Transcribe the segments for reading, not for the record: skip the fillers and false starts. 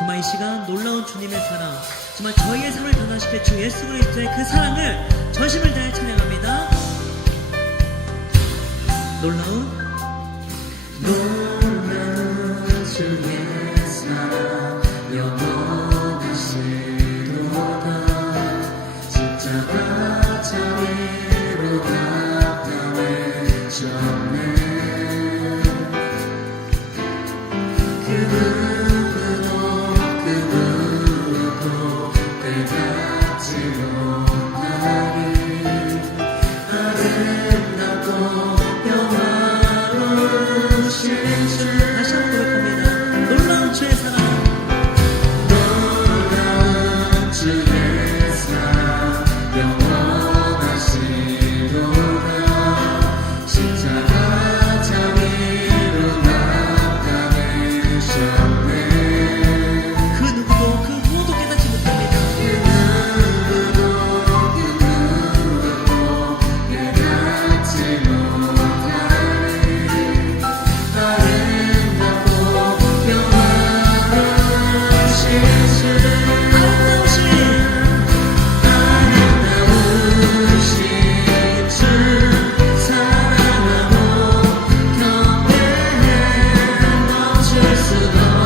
정말 이 시간 놀라운 주님의 사랑, 정말 저희의 삶을 변화시킬 주 예수 그리스도의 그 사랑을 전심을 다해 찬양합니다. 놀라운 주의 사랑 영원하시도다. 십자가 자비로 나타내셨네. 그 누구도 되찾지 못하리 아름답고 영화로우신 주. 다시 한번 고백합니다. 놀라운 주의 사랑, 놀라운 주의 사랑 영원하시도다. 십자가 자비로 나타내셨네. 그 누구도 그 무엇도 깨닫지 못합니다. 그 누구도 깨닫지 못하리 아름답고 영화로우신 주. 아름다우신 주 사랑하고 경배해 멈출 수 없는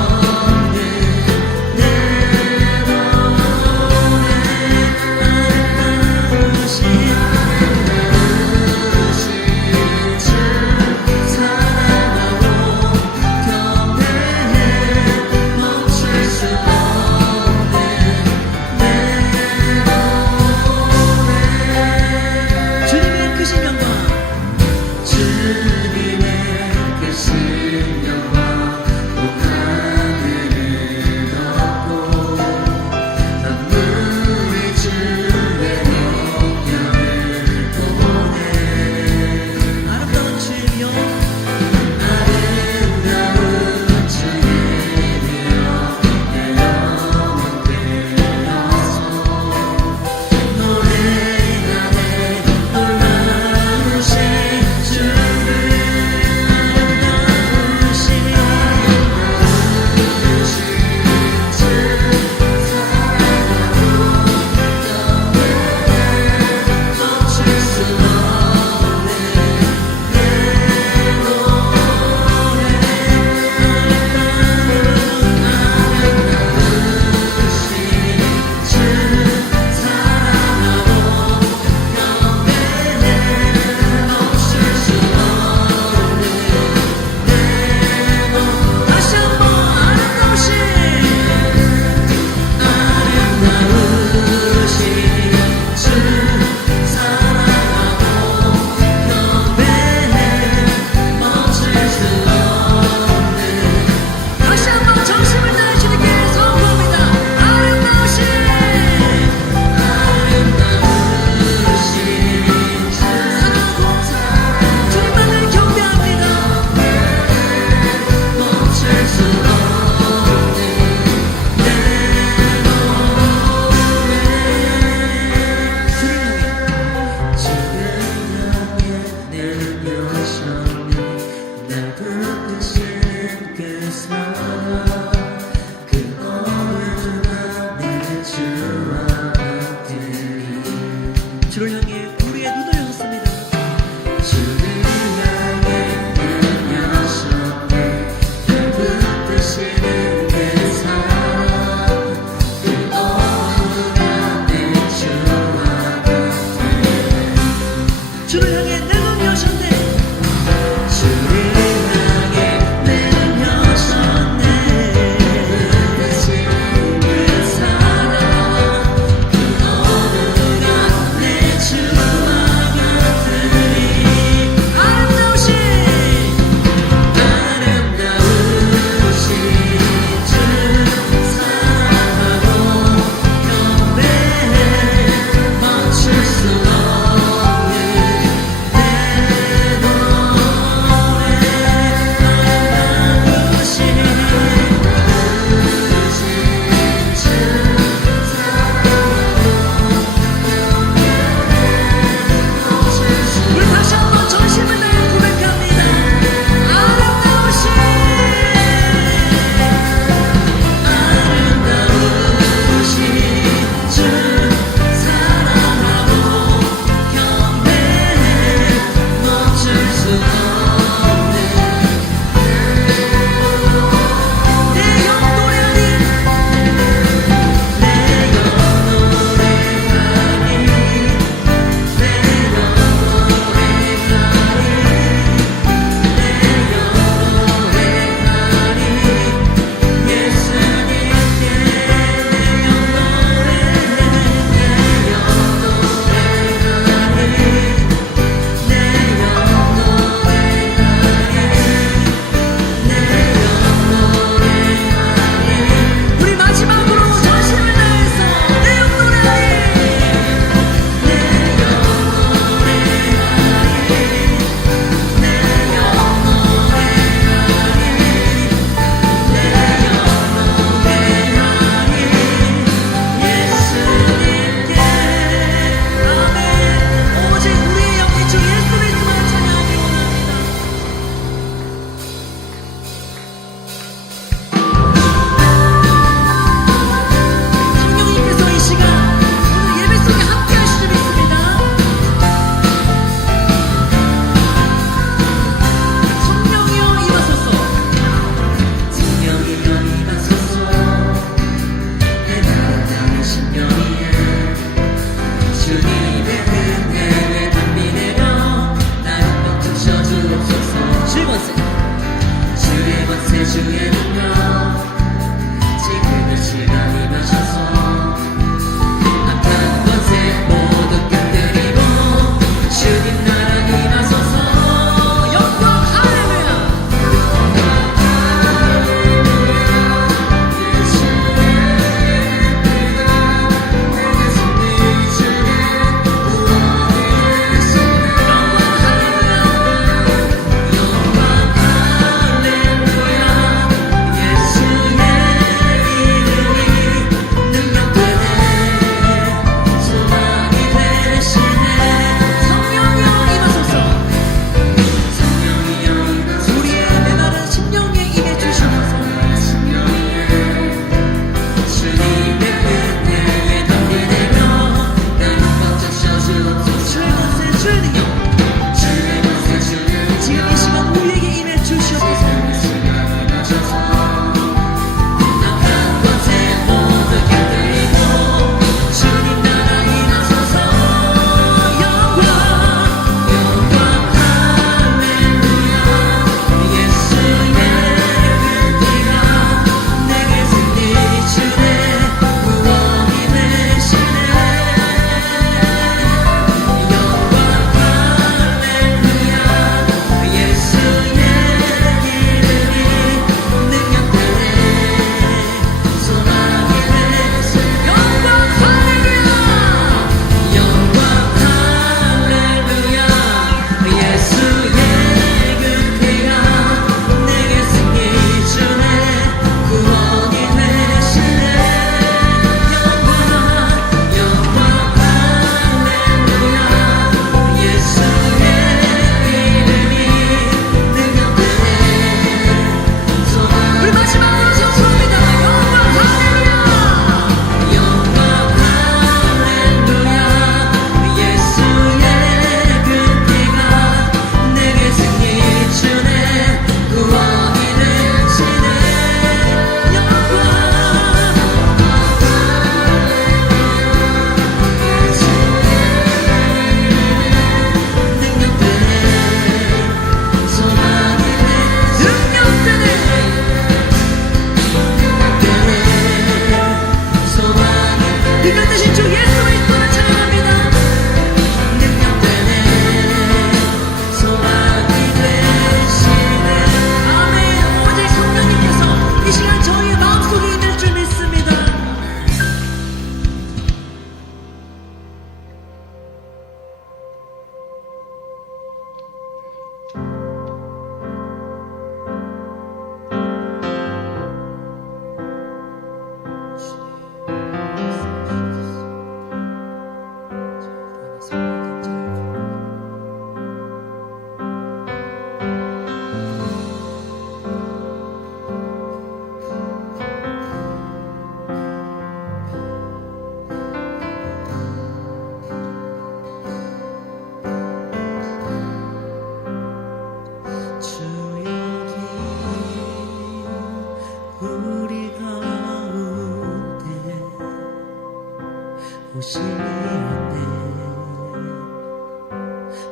오시네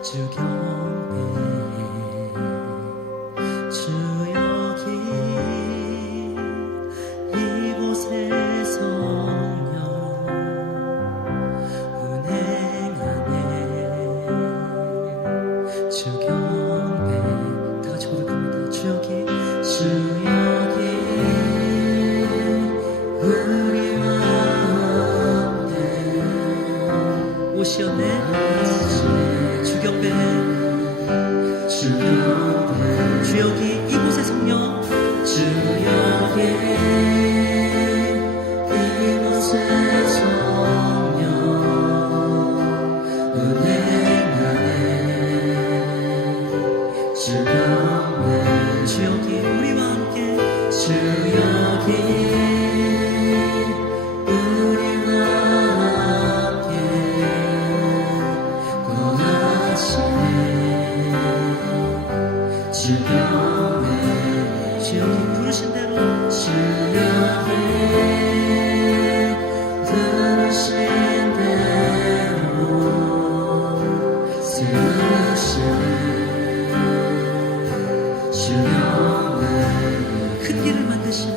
주 곁에 주 여기 이곳에 성령 운행하네 주 곁에 다 같이 고백합니다. 주 여기 주 여기 우리와 함께 오시었네 주 곁에 주 여기 이곳에 성령 주 여기 이곳에 성령 은혜나네 주 여기 우리와 함께 주 여기 우리와 함께 거하시네 주 여기 부르신 대로 주 여기 부르신 대로 세우시네 주 큰 길을 만드시는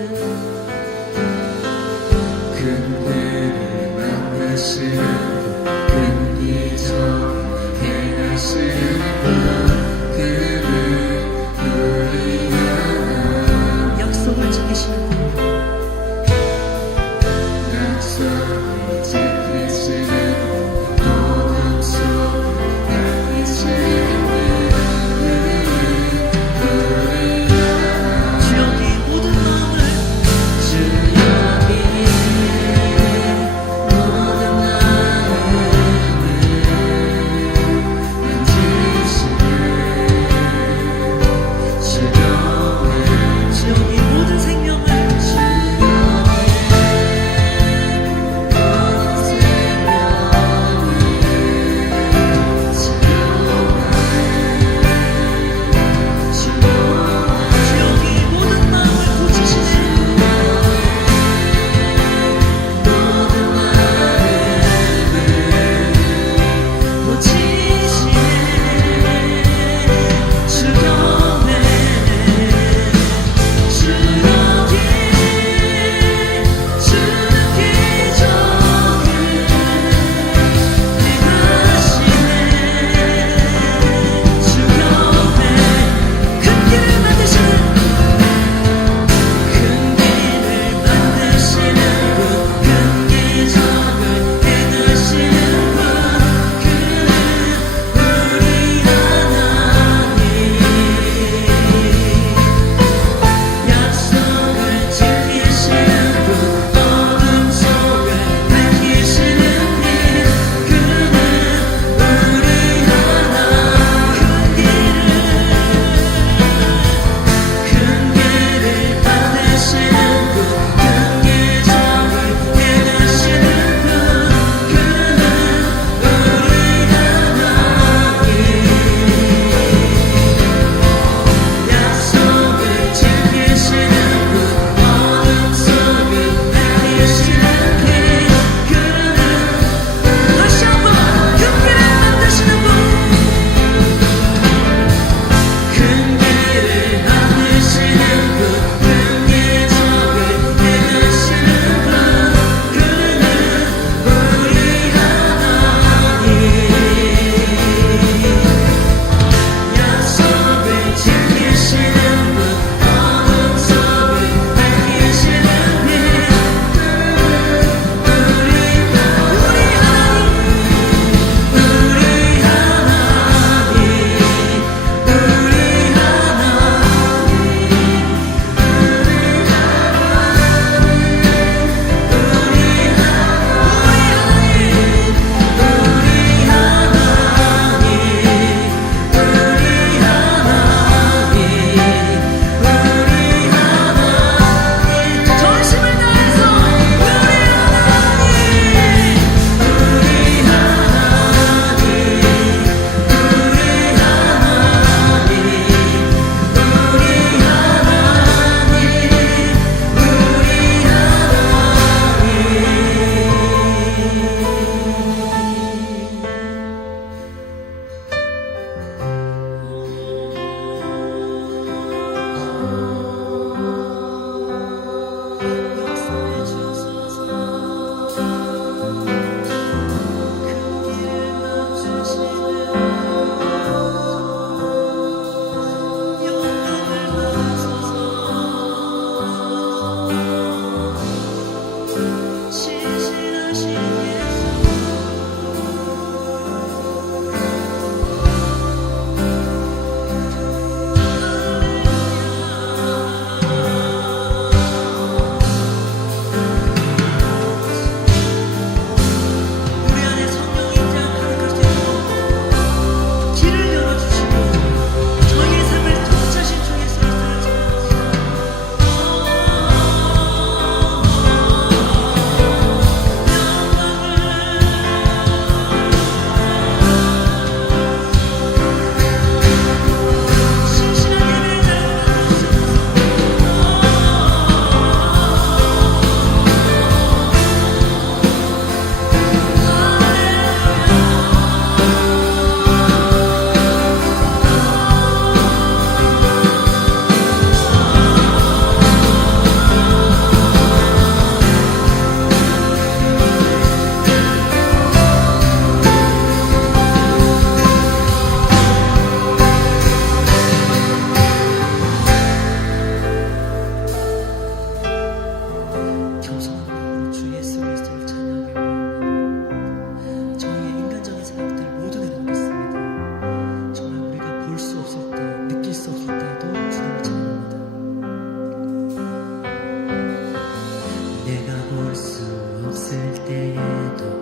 볼 수 없을 때에도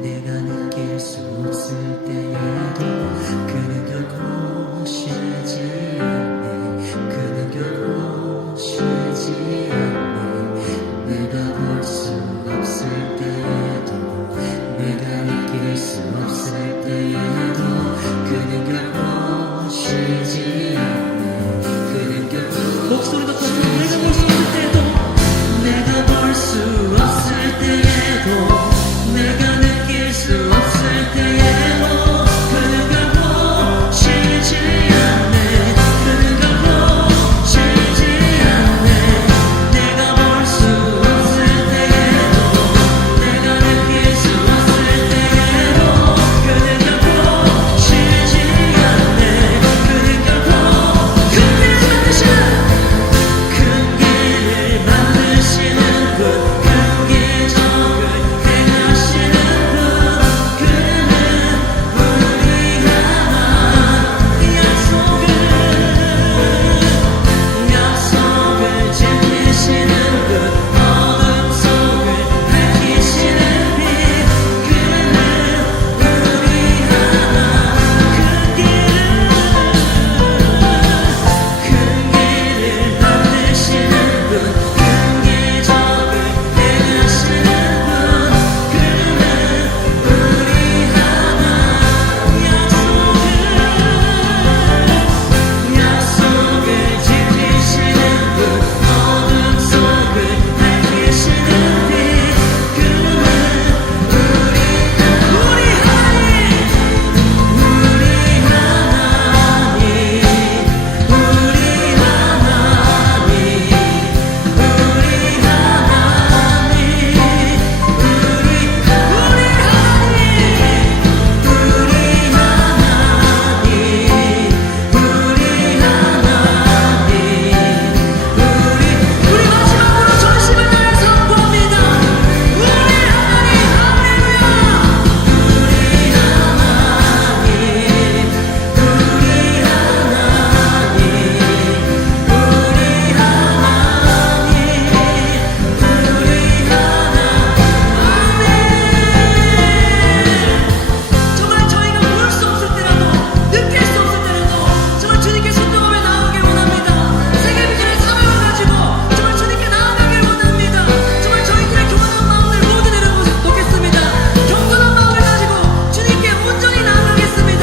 내가 느낄 수 없을 때에도 그는 결코 쉬지 않네. 그는 결코 쉬지 않네. 내가 볼 수 없을 때에도 내가 느낄 수 없을 때에도 그는 결코 쉬지 않네. 그는 결코 목소리도 커서 내가 볼 수 없을 때도 내가 볼 수 없을 때에도 내가 느낄 수 없을 때에도 그는 결코 쉬지 않네. 그는 결코 쉬지 않네. 내가 볼 수 없을 때에도 내가 느낄 수 없을 때에도 그는 결코 쉬지 않네. 그는 결코 큰 길을 만드시는 큰 길을 만드시는 분 큰 기적을 행하시는 분 그는 우리 향한 약속을 지키시는 분 어둠 속을 밝히시는 빛 그는 우리 향한 큰 길을 만드시는 분 큰 기적을 행하시는 분 그는 우리 향한 약속을 지키시는 분 어둠 속을 밝히시는 빛 그는 우리 하나님 우리 하나님 우리 하나님 우리 하나님 우리 마지막으로 전심을 다해 선포합니다. 우리 하나님 할렐루야. 우리 하나님 우리 하나님 우리 하나님 정말 저희가 볼 수 없을 때라도 느낄 수 없을 때라도 정말 주님께 순종하며 나아가길 원합니다. 세계 비전의 사명을 가지고 정말 주님께 나아가길 원합니다. 정말 저희들의 교만한 마음을 모두 내려놓겠습니다. 경건한 마음을 가지고 주님께 온전히 나아가겠습니다.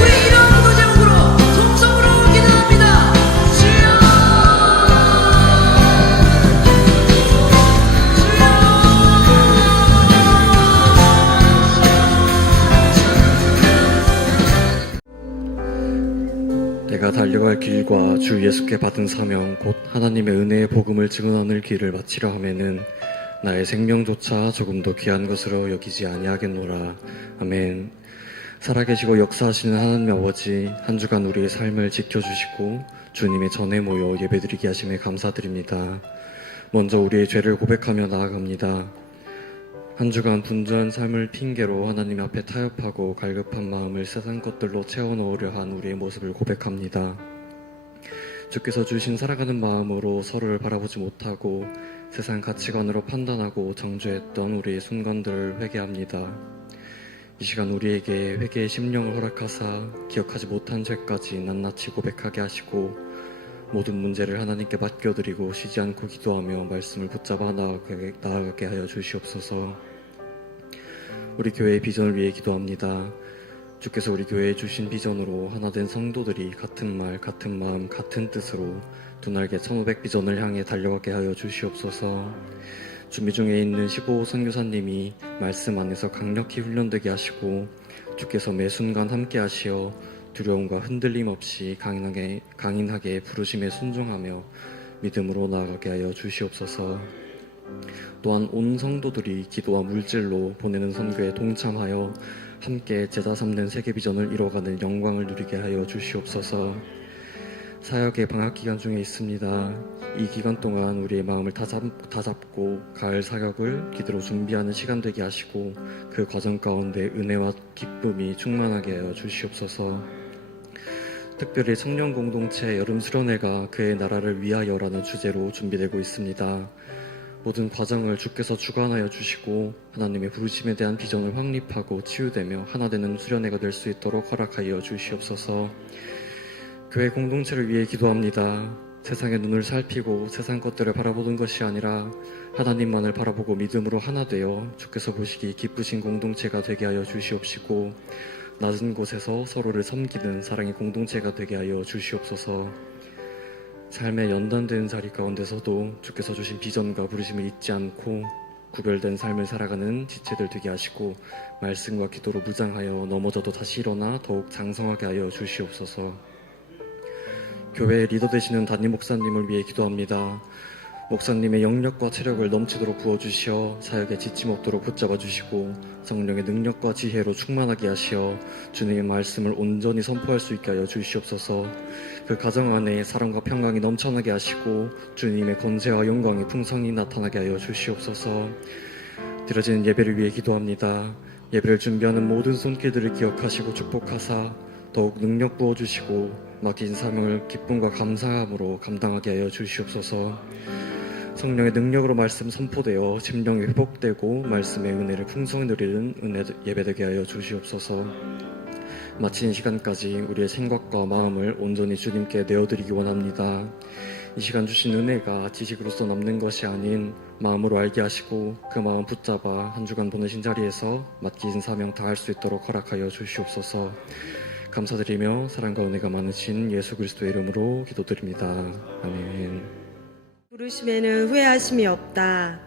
우리 이러한 기도 제목으로 통성으로 기도합니다. 주여 내가 달려갈 길과 주 예수께 받은 사명 곧 하나님의 은혜의 복음을 증언하는 길을 마치려 하면은 나의 생명조차 조금도 귀한 것으로 여기지 아니하겠노라. 아멘. 살아계시고 역사하시는 하나님 아버지, 한 주간 우리의 삶을 지켜주시고 주님의 전에 모여 예배드리게 하심에 감사드립니다. 먼저 우리의 죄를 고백하며 나아갑니다. 한 주간 분주한 삶을 핑계로 하나님 앞에 타협하고 갈급한 마음을 세상 것들로 채워넣으려 한 우리의 모습을 고백합니다. 주께서 주신 살아가는 마음으로 서로를 바라보지 못하고 세상 가치관으로 판단하고 정죄했던 우리의 순간들을 회개합니다. 이 시간 우리에게 회개의 심령을 허락하사 기억하지 못한 죄까지 낱낱이 고백하게 하시고 모든 문제를 하나님께 맡겨드리고 쉬지 않고 기도하며 말씀을 붙잡아 나아가게 하여 주시옵소서. 우리 교회의 비전을 위해 기도합니다. 주께서 우리 교회에 주신 비전으로 하나된 성도들이 같은 말, 같은 마음, 같은 뜻으로 두 날개 1500 비전을 향해 달려가게 하여 주시옵소서. 준비 중에 있는 15호 선교사님이 말씀 안에서 강력히 훈련되게 하시고 주께서 매 순간 함께 하시어 두려움과 흔들림 없이 강인하게 부르심에 순종하며 믿음으로 나아가게 하여 주시옵소서. 또한 온 성도들이 기도와 물질로 보내는 선교에 동참하여 함께 제자 삼는 세계비전을 이뤄가는 영광을 누리게 하여 주시옵소서. 사역의 방학기간 중에 있습니다. 이 기간 동안 우리의 마음을 다잡고 가을 사역을 기도로 준비하는 시간 되게 하시고 그 과정 가운데 은혜와 기쁨이 충만하게 하여 주시옵소서. 특별히 청년공동체 여름 수련회가 그의 나라를 위하여라는 주제로 준비되고 있습니다. 모든 과정을 주께서 주관하여 주시고 하나님의 부르심에 대한 비전을 확립하고 치유되며 하나 되는 수련회가 될 수 있도록 허락하여 주시옵소서. 교회 공동체를 위해 기도합니다. 세상의 눈을 살피고 세상 것들을 바라보는 것이 아니라 하나님만을 바라보고 믿음으로 하나 되어 주께서 보시기 기쁘신 공동체가 되게 하여 주시옵시고 낮은 곳에서 서로를 섬기는 사랑의 공동체가 되게 하여 주시옵소서. 삶의 연단된 자리 가운데서도 주께서 주신 비전과 부르심을 잊지 않고 구별된 삶을 살아가는 지체들 되게 하시고 말씀과 기도로 무장하여 넘어져도 다시 일어나 더욱 장성하게 하여 주시옵소서. 교회의 리더 되시는 담임 목사님을 위해 기도합니다. 목사님의 영력과 체력을 넘치도록 부어주시어 사역에 지침 없도록 붙잡아 주시고 성령의 능력과 지혜로 충만하게 하시어 주님의 말씀을 온전히 선포할 수 있게 하여 주시옵소서. 그 가정 안에 사랑과 평강이 넘쳐나게 하시고 주님의 권세와 영광이 풍성히 나타나게 하여 주시옵소서. 드려지는 예배를 위해 기도합니다. 예배를 준비하는 모든 손길들을 기억하시고 축복하사 더욱 능력 부어주시고 맡긴 사명을 기쁨과 감사함으로 감당하게 하여 주시옵소서. 성령의 능력으로 말씀 선포되어 심령이 회복되고 말씀의 은혜를 풍성히 누리는 은혜 예배되게 하여 주시옵소서. 마치는 시간까지 우리의 생각과 마음을 온전히 주님께 내어드리기 원합니다. 이 시간 주신 은혜가 지식으로서 남는 것이 아닌 마음으로 알게 하시고 그 마음 붙잡아 한 주간 보내신 자리에서 맡기신 사명 다할 수 있도록 허락하여 주시옵소서. 감사드리며 사랑과 은혜가 많으신 예수 그리스도의 이름으로 기도드립니다. 아멘. 부르심에는 후회하심이 없다.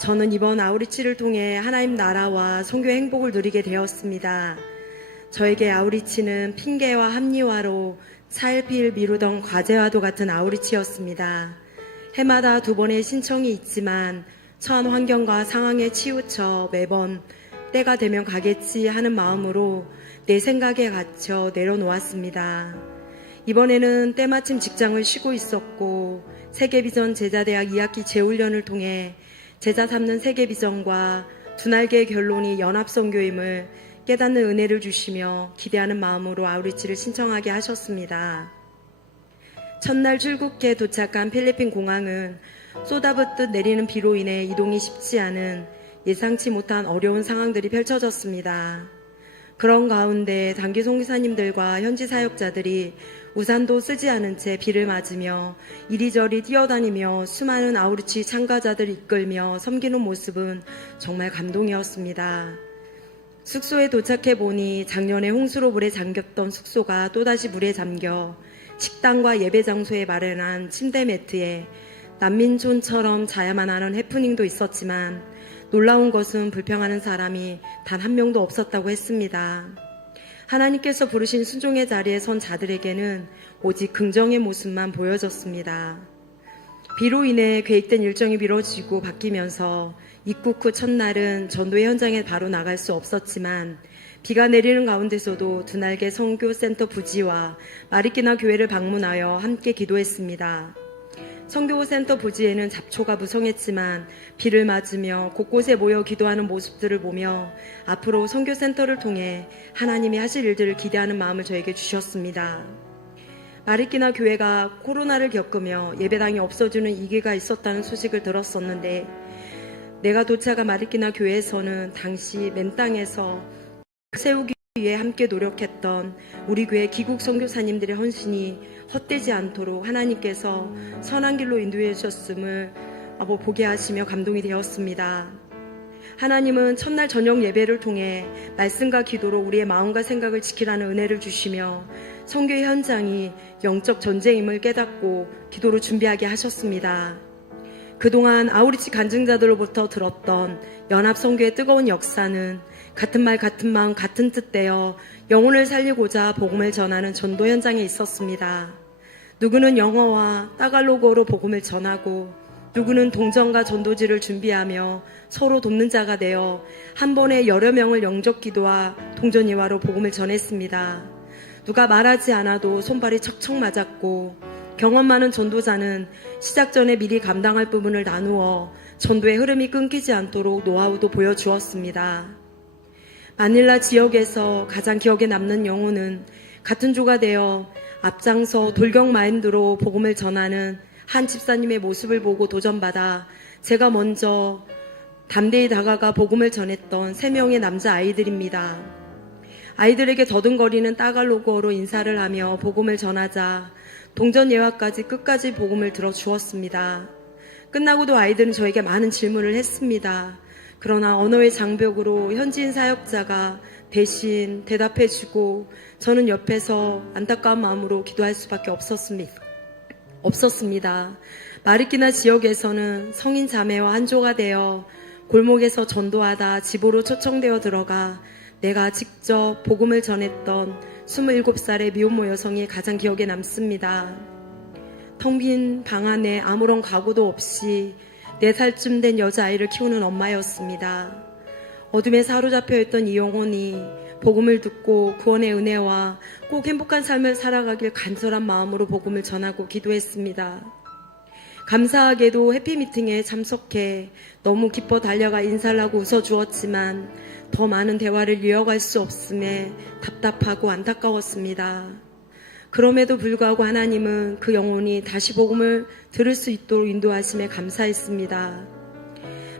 저는 이번 아우리치를 통해 하나님 나라와 선교의 행복을 누리게 되었습니다. 저에게 아우리치는 핑계와 합리화로 차일피일 미루던 과제와도 같은 아우리치였습니다. 해마다 2번의 신청이 있지만 처한 환경과 상황에 치우쳐 매번 때가 되면 가겠지 하는 마음으로 내 생각에 갇혀 내려놓았습니다. 이번에는 때마침 직장을 쉬고 있었고 세계비전 제자대학 2학기 재훈련을 통해 제자 삼는 세계비전과 두 날개의 결론이 연합선교임을 깨닫는 은혜를 주시며 기대하는 마음으로 아우리치를 신청하게 하셨습니다. 첫날 출국해 도착한 필리핀 공항은 쏟아붓듯 내리는 비로 인해 이동이 쉽지 않은 예상치 못한 어려운 상황들이 펼쳐졌습니다. 그런 가운데 단기 선교사님들과 현지 사역자들이 우산도 쓰지 않은 채 비를 맞으며 이리저리 뛰어다니며 수많은 아우리치 참가자들을 이끌며 섬기는 모습은 정말 감동이었습니다. 숙소에 도착해 보니 작년에 홍수로 물에 잠겼던 숙소가 또다시 물에 잠겨 식당과 예배 장소에 마련한 침대 매트에 난민촌처럼 자야만 하는 해프닝도 있었지만 놀라운 것은 불평하는 사람이 단 한 명도 없었다고 했습니다. 하나님께서 부르신 순종의 자리에 선 자들에게는 오직 긍정의 모습만 보여졌습니다. 비로 인해 계획된 일정이 미뤄지고 바뀌면서 입국 후 첫날은 전도의 현장에 바로 나갈 수 없었지만 비가 내리는 가운데서도 두 날개 선교센터 부지와 마리끼나 교회를 방문하여 함께 기도했습니다. 선교센터 부지에는 잡초가 무성했지만 비를 맞으며 곳곳에 모여 기도하는 모습들을 보며 앞으로 선교센터를 통해 하나님이 하실 일들을 기대하는 마음을 저에게 주셨습니다. 마리끼나 교회가 코로나를 겪으며 예배당이 없어지는 위기가 있었다는 소식을 들었었는데 내가 도착한 마리끼나 교회에서는 당시 맨 땅에서 세우기 위해 함께 노력했던 우리 교회 기국 선교사님들의 헌신이 헛되지 않도록 하나님께서 선한 길로 인도해 주셨음을 보게 하시며 감동이 되었습니다. 하나님은 첫날 저녁 예배를 통해 말씀과 기도로 우리의 마음과 생각을 지키라는 은혜를 주시며 선교의 현장이 영적 전쟁임을 깨닫고 기도로 준비하게 하셨습니다. 그동안 아우리치 간증자들로부터 들었던 연합선교의 뜨거운 역사는 같은 말 같은 마음 같은 뜻되어 영혼을 살리고자 복음을 전하는 전도 현장에 있었습니다. 누구는 영어와 따갈로그로 복음을 전하고 누구는 동정과 전도지를 준비하며 서로 돕는 자가 되어 한 번에 여러 명을 영접 기도와 동전이화로 복음을 전했습니다. 누가 말하지 않아도 손발이 척척 맞았고 경험 많은 전도자는 시작 전에 미리 감당할 부분을 나누어 전도의 흐름이 끊기지 않도록 노하우도 보여주었습니다. 마닐라 지역에서 가장 기억에 남는 영혼은 같은 조가 되어 앞장서 돌격 마인드로 복음을 전하는 한 집사님의 모습을 보고 도전받아 제가 먼저 담대히 다가가 복음을 전했던 3명의 남자 아이들입니다. 아이들에게 더듬거리는 따갈로그어로 인사를 하며 복음을 전하자 동전 예화까지 끝까지 복음을 들어주었습니다. 끝나고도 아이들은 저에게 많은 질문을 했습니다. 그러나 언어의 장벽으로 현지인 사역자가 대신 대답해주고 저는 옆에서 안타까운 마음으로 기도할 수밖에 없었습니다. 마르키나 지역에서는 성인 자매와 한조가 되어 골목에서 전도하다 집으로 초청되어 들어가 내가 직접 복음을 전했던 27살의 미혼모 여성이 가장 기억에 남습니다. 텅 빈 방 안에 아무런 각오도 없이 4살쯤 된 여자아이를 키우는 엄마였습니다. 어둠에 사로잡혀 있던 이 영혼이 복음을 듣고 구원의 은혜와 꼭 행복한 삶을 살아가길 간절한 마음으로 복음을 전하고 기도했습니다. 감사하게도 해피미팅에 참석해 너무 기뻐 달려가 인사를 하고 웃어주었지만 더 많은 대화를 이어갈 수 없음에 답답하고 안타까웠습니다. 그럼에도 불구하고 하나님은 그 영혼이 다시 복음을 들을 수 있도록 인도하심에 감사했습니다.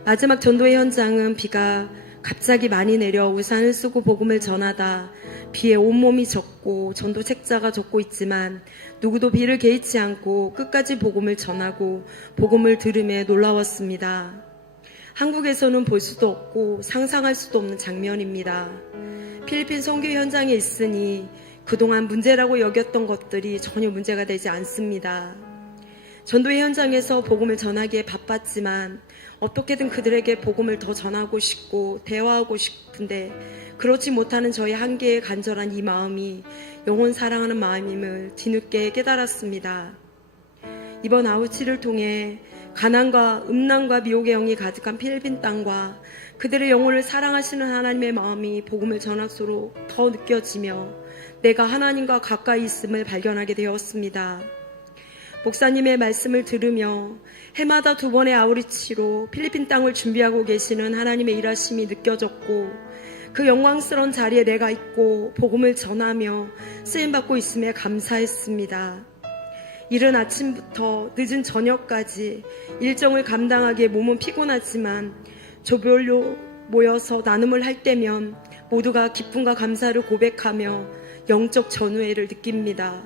마지막 전도의 현장은 비가 갑자기 많이 내려 우산을 쓰고 복음을 전하다 비에 온몸이 젖고 전도 책자가 젖고 있지만 누구도 비를 개의치 않고 끝까지 복음을 전하고 복음을 들음에 놀라웠습니다. 한국에서는 볼 수도 없고 상상할 수도 없는 장면입니다. 필리핀 선교 현장에 있으니 그동안 문제라고 여겼던 것들이 전혀 문제가 되지 않습니다. 전도의 현장에서 복음을 전하기에 바빴지만 어떻게든 그들에게 복음을 더 전하고 싶고 대화하고 싶은데 그렇지 못하는 저의 한계에 간절한 이 마음이 영혼 사랑하는 마음임을 뒤늦게 깨달았습니다. 이번 아우치를 통해 가난과 음란과 미혹의 영이 가득한 필리핀 땅과 그들의 영혼을 사랑하시는 하나님의 마음이 복음을 전할수록 더 느껴지며 내가 하나님과 가까이 있음을 발견하게 되었습니다. 목사님의 말씀을 들으며 해마다 2번의 아우리치로 필리핀 땅을 준비하고 계시는 하나님의 일하심이 느껴졌고 그 영광스러운 자리에 내가 있고 복음을 전하며 쓰임받고 있음에 감사했습니다. 이른 아침부터 늦은 저녁까지 일정을 감당하기에 몸은 피곤하지만 조별로 모여서 나눔을 할 때면 모두가 기쁨과 감사를 고백하며 영적 전우회를 느낍니다.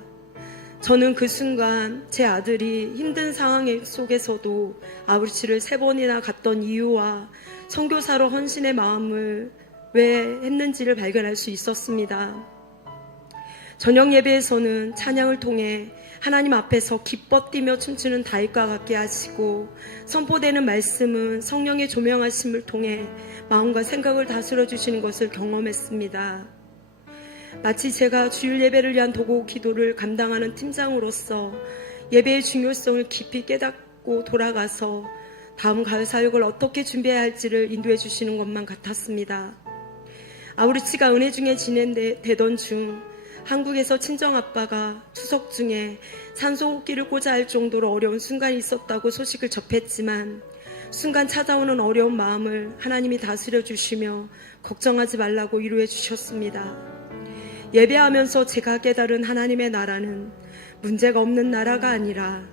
저는 그 순간 제 아들이 힘든 상황 속에서도 아우리치를 3번이나 갔던 이유와 선교사로 헌신의 마음을 왜 했는지를 발견할 수 있었습니다. 저녁 예배에서는 찬양을 통해 하나님 앞에서 기뻐 뛰며 춤추는 다윗과 같게 하시고 선포되는 말씀은 성령의 조명하심을 통해 마음과 생각을 다스려 주시는 것을 경험했습니다. 마치 제가 주일 예배를 위한 도구 기도를 감당하는 팀장으로서 예배의 중요성을 깊이 깨닫고 돌아가서 다음 가을 사역을 어떻게 준비해야 할지를 인도해 주시는 것만 같았습니다. 아우리치가 은혜 중에 진행되던 중 한국에서 친정아빠가 추석 중에 산소호흡기를 꽂아야 할 정도로 어려운 순간이 있었다고 소식을 접했지만 순간 찾아오는 어려운 마음을 하나님이 다스려 주시며 걱정하지 말라고 위로해 주셨습니다. 예배하면서 제가 깨달은 하나님의 나라는 문제가 없는 나라가 아니라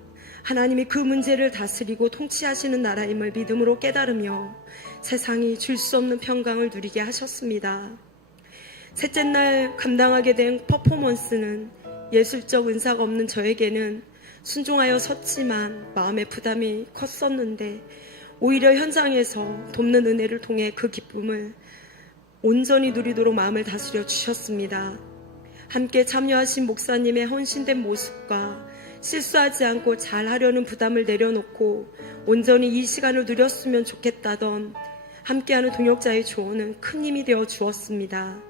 하나님이 그 문제를 다스리고 통치하시는 나라임을 믿음으로 깨달으며 세상이 줄 수 없는 평강을 누리게 하셨습니다. 셋째 날 감당하게 된 퍼포먼스는 예술적 은사가 없는 저에게는 순종하여 섰지만 마음의 부담이 컸었는데 오히려 현장에서 돕는 은혜를 통해 그 기쁨을 온전히 누리도록 마음을 다스려 주셨습니다. 함께 참여하신 목사님의 헌신된 모습과 실수하지 않고 잘하려는 부담을 내려놓고 온전히 이 시간을 누렸으면 좋겠다던 함께하는 동역자의 조언은 큰 힘이 되어 주었습니다.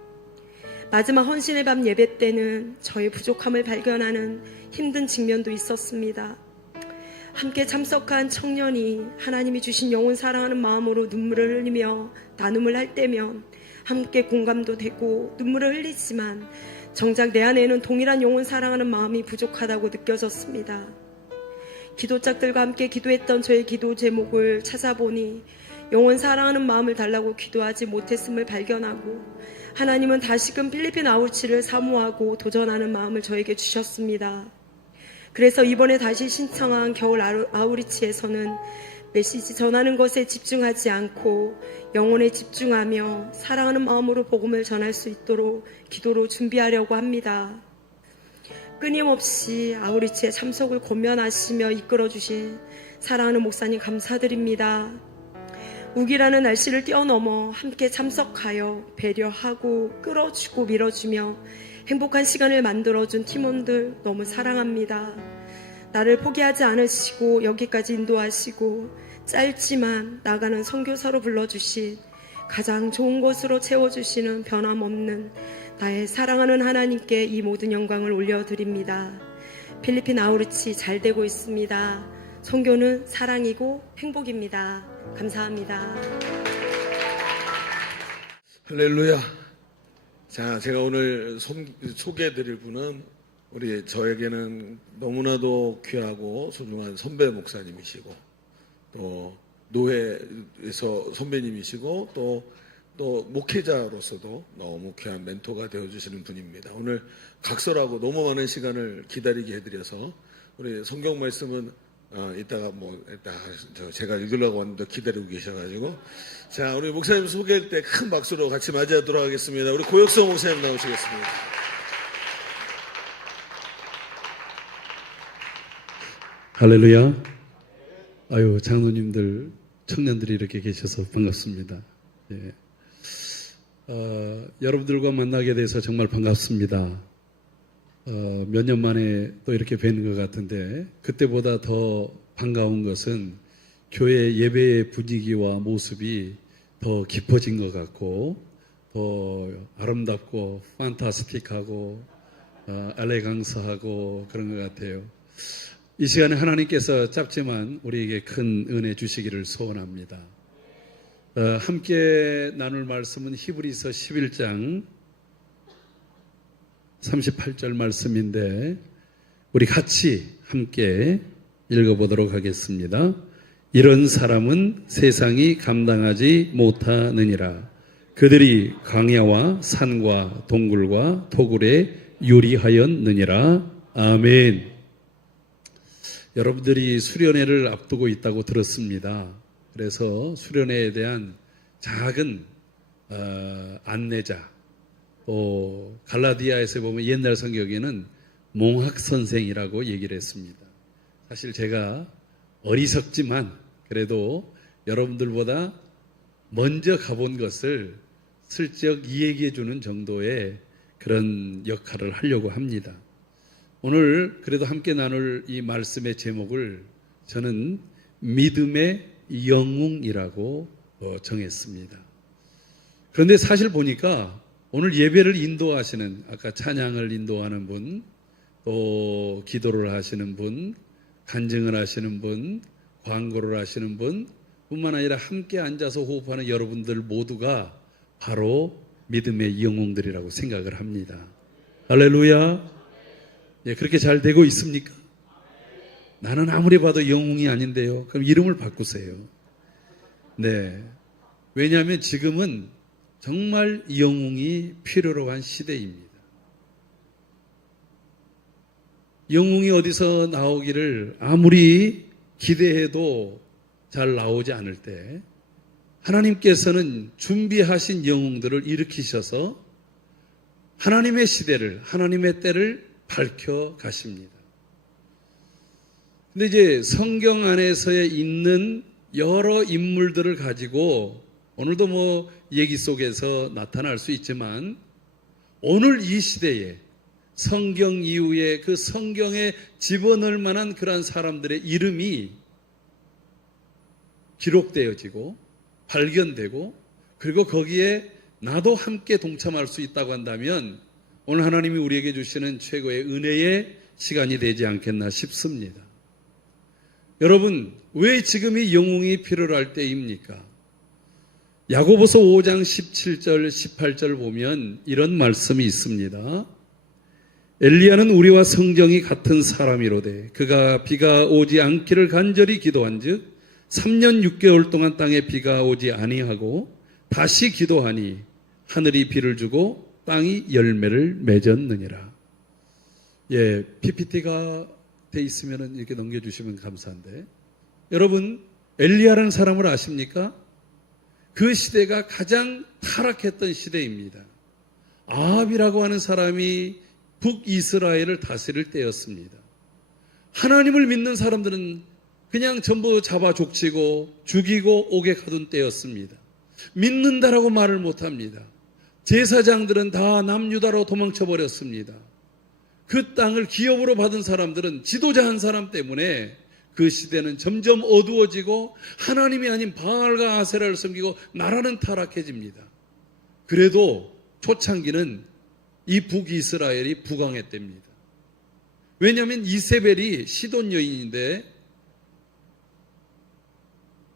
마지막 헌신의 밤 예배 때는 저의 부족함을 발견하는 힘든 직면도 있었습니다. 함께 참석한 청년이 하나님이 주신 영혼 사랑하는 마음으로 눈물을 흘리며 나눔을 할 때면 함께 공감도 되고 눈물을 흘리지만 정작 내 안에는 동일한 영혼 사랑하는 마음이 부족하다고 느껴졌습니다. 기도짝들과 함께 기도했던 저의 기도 제목을 찾아보니 영혼 사랑하는 마음을 달라고 기도하지 못했음을 발견하고 하나님은 다시금 필리핀 아우치를 사모하고 도전하는 마음을 저에게 주셨습니다. 그래서 이번에 다시 신청한 겨울 아우리치에서는 메시지 전하는 것에 집중하지 않고 영혼에 집중하며 사랑하는 마음으로 복음을 전할 수 있도록 기도로 준비하려고 합니다. 끊임없이 아우리치의 참석을 권면하시며 이끌어주신 사랑하는 목사님 감사드립니다. 우기라는 날씨를 뛰어넘어 함께 참석하여 배려하고 끌어주고 밀어주며 행복한 시간을 만들어준 팀원들 너무 사랑합니다. 나를 포기하지 않으시고 여기까지 인도하시고 짧지만 나가는 선교사로 불러주신 가장 좋은 것으로 채워주시는 변함없는 나의 사랑하는 하나님께 이 모든 영광을 올려드립니다. 필리핀 아우리치 잘 되고 있습니다. 선교는 사랑이고 행복입니다. 감사합니다. 할렐루야. 자, 제가 오늘 소개해드릴 분은 우리 저에게는 너무나도 귀하고 소중한 선배 목사님이시고 또 노회에서 선배님이시고 또 목회자로서도 너무 귀한 멘토가 되어주시는 분입니다. 오늘 각설하고 너무 많은 시간을 기다리게 해드려서 우리 성경 말씀은 이따가 제가 읽으려고 왔는데 기다리고 계셔가지고 자, 우리 목사님 소개할 때 큰 박수로 같이 맞이하도록 하겠습니다. 우리 고혁성 목사님 나오시겠습니다. 할렐루야. 아유, 장로님들, 청년들이 이렇게 계셔서 반갑습니다. 예. 여러분들과 만나게 돼서 정말 반갑습니다. 몇 년 만에 또 이렇게 뵈는 것 같은데, 그때보다 더 반가운 것은 교회 예배의 분위기와 모습이 더 깊어진 것 같고, 더 아름답고, 판타스틱하고, 엘레강스하고 그런 것 같아요. 이 시간에 하나님께서 짧지만 우리에게 큰 은혜 주시기를 소원합니다. 함께 나눌 말씀은 히브리서 11장 38절 말씀인데 우리 같이 함께 읽어보도록 하겠습니다. 이런 사람은 세상이 감당하지 못하느니라. 그들이 광야와 산과 동굴과 토굴에 유리하였느니라. 아멘. 여러분들이 수련회를 앞두고 있다고 들었습니다. 그래서 수련회에 대한 작은 안내자, 또 갈라디아에서 보면 옛날 성경에는 몽학 선생이라고 얘기를 했습니다. 사실 제가 어리석지만 그래도 여러분들보다 먼저 가본 것을 슬쩍 이야기해 주는 정도의 그런 역할을 하려고 합니다. 오늘 그래도 함께 나눌 이 말씀의 제목을 저는 믿음의 영웅이라고 정했습니다. 그런데 사실 보니까 오늘 예배를 인도하시는, 아까 찬양을 인도하는 분, 또 기도를 하시는 분, 간증을 하시는 분, 광고를 하시는 분 뿐만 아니라 함께 앉아서 호흡하는 여러분들 모두가 바로 믿음의 영웅들이라고 생각을 합니다. 할렐루야. 예, 그렇게 잘 되고 있습니까? 나는 아무리 봐도 영웅이 아닌데요. 그럼 이름을 바꾸세요. 네. 왜냐하면 지금은 정말 영웅이 필요로 한 시대입니다. 영웅이 어디서 나오기를 아무리 기대해도 잘 나오지 않을 때 하나님께서는 준비하신 영웅들을 일으키셔서 하나님의 시대를, 하나님의 때를 밝혀 가십니다. 근데 이제 성경 안에서에 있는 여러 인물들을 가지고 오늘도 얘기 속에서 나타날 수 있지만 오늘 이 시대에 성경 이후에 그 성경에 집어넣을 만한 그러한 사람들의 이름이 기록되어지고 발견되고 그리고 거기에 나도 함께 동참할 수 있다고 한다면 오늘 하나님이 우리에게 주시는 최고의 은혜의 시간이 되지 않겠나 싶습니다. 여러분, 왜 지금 이 영웅이 필요할 때입니까? 야고보서 5장 17절, 18절 보면 이런 말씀이 있습니다. 엘리야는 우리와 성정이 같은 사람이로되 그가 비가 오지 않기를 간절히 기도한 즉 3년 6개월 동안 땅에 비가 오지 아니하고 다시 기도하니 하늘이 비를 주고 땅이 열매를 맺었느니라. PPT가 돼 있으면 이렇게 넘겨주시면 감사한데 여러분, 엘리야라는 사람을 아십니까? 그 시대가 가장 타락했던 시대입니다. 아합이라고 하는 사람이 북이스라엘을 다스릴 때였습니다. 하나님을 믿는 사람들은 그냥 전부 잡아 족치고 죽이고 옥에 가둔 때였습니다. 믿는다라고 말을 못합니다. 제사장들은 다 남유다로 도망쳐 버렸습니다. 그 땅을 기업으로 받은 사람들은 지도자 한 사람 때문에 그 시대는 점점 어두워지고 하나님이 아닌 바알과 아세라를 섬기고 나라는 타락해집니다. 그래도 초창기는 이 북이스라엘이 부강했답니다. 왜냐하면 이세벨이 시돈 여인인데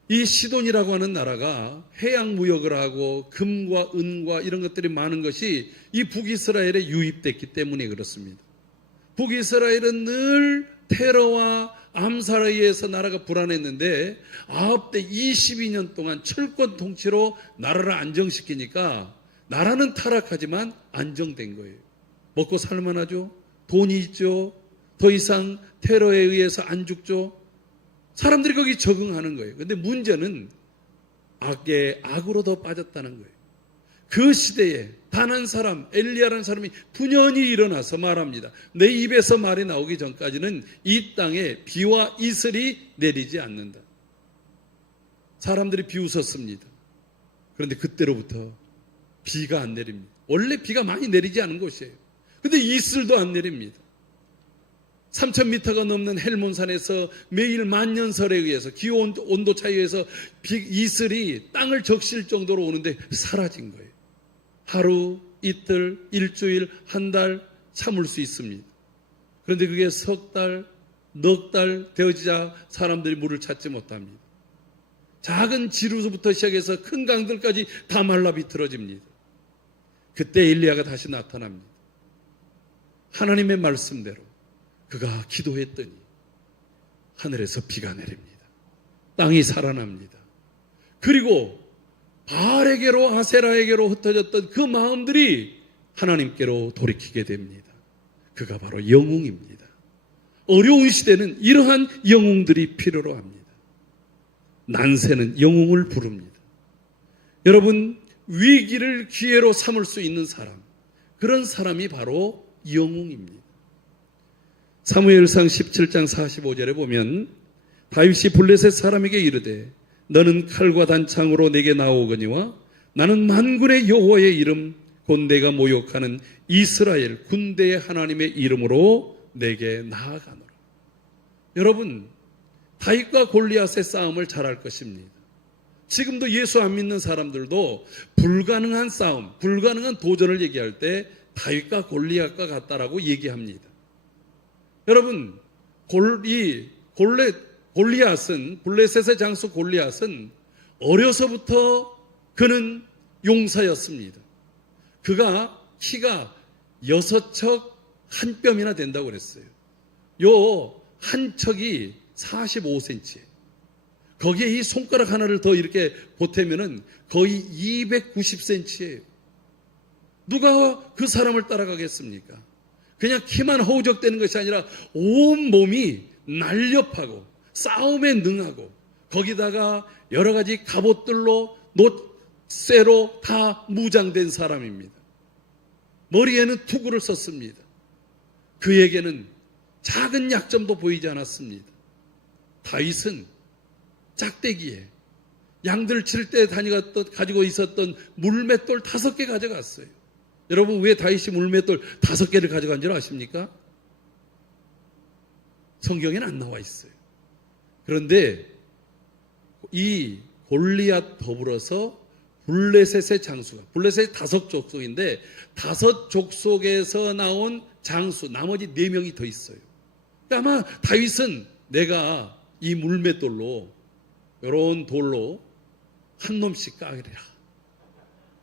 이 시돈이라고 하는 나라가 해양 무역을 하고 금과 은과 이런 것들이 많은 것이 이 북이스라엘에 유입됐기 때문에 그렇습니다. 북이스라엘은 늘 테러와 암살에 의해서 나라가 불안했는데 아합 때 22년 동안 철권 통치로 나라를 안정시키니까 나라는 타락하지만 안정된 거예요. 먹고 살만하죠. 돈이 있죠. 더 이상 테러에 의해서 안 죽죠. 사람들이 거기 적응하는 거예요. 근데 문제는 악으로 더 빠졌다는 거예요. 그 시대에 단 한 사람, 엘리야라는 사람이 분연히 일어나서 말합니다. 내 입에서 말이 나오기 전까지는 이 땅에 비와 이슬이 내리지 않는다. 사람들이 비웃었습니다. 그런데 그때로부터 비가 안 내립니다. 원래 비가 많이 내리지 않은 곳이에요. 근데 이슬도 안 내립니다. 3,000m가 넘는 헬몬산에서 매일 만년설에 의해서 기온 온도 차이에 의해서 이슬이 땅을 적실 정도로 오는데 사라진 거예요. 하루, 이틀, 일주일, 한 달 참을 수 있습니다. 그런데 그게 석 달, 넉 달 되어지자 사람들이 물을 찾지 못합니다. 작은 지루부터 시작해서 큰 강들까지 다 말라 비틀어집니다. 그때 엘리야가 다시 나타납니다. 하나님의 말씀대로 그가 기도했더니 하늘에서 비가 내립니다. 땅이 살아납니다. 그리고 바알에게로 아세라에게로 흩어졌던 그 마음들이 하나님께로 돌이키게 됩니다. 그가 바로 영웅입니다. 어려운 시대는 이러한 영웅들이 필요로 합니다. 난세는 영웅을 부릅니다. 여러분, 위기를 기회로 삼을 수 있는 사람, 그런 사람이 바로 영웅입니다. 사무엘상 17장 45절에 보면 다윗이 블레셋 사람에게 이르되 너는 칼과 단창으로 내게 나오거니와 나는 만군의 여호와의 이름 곧 내가 모욕하는 이스라엘 군대의 하나님의 이름으로 내게 나아가노라. 여러분, 다윗과 골리앗의 싸움을 잘할 것입니다. 지금도 예수 안 믿는 사람들도 불가능한 싸움, 불가능한 도전을 얘기할 때 다윗과 골리앗과 같다라고 얘기합니다. 여러분, 골리앗은, 블레셋의 장수 골리앗은 어려서부터 그는 용사였습니다. 그가 키가 6척 한 뼘이나 된다고 그랬어요. 요 한 척이 45cm예요. 거기에 이 손가락 하나를 더 이렇게 보태면은 거의 290cm예요. 누가 그 사람을 따라가겠습니까? 그냥 키만 허우적대는 것이 아니라 온 몸이 날렵하고 싸움에 능하고 거기다가 여러 가지 갑옷들로 쇠로 다 무장된 사람입니다. 머리에는 투구를 썼습니다. 그에게는 작은 약점도 보이지 않았습니다. 다윗은 짝대기에 양들 칠 때 가지고 있었던 물맷돌 5개 가져갔어요. 여러분, 왜 다윗이 물맷돌 5개를 가져간 줄 아십니까? 성경에는 안 나와 있어요. 그런데 이 골리앗 더불어서 블레셋의 장수가, 블레셋이 5족속인데 5족속에서 나온 장수 나머지 4명이 더 있어요. 그러니까 아마 다윗은 내가 이 물맷돌로 이런 돌로 한 놈씩 까리라,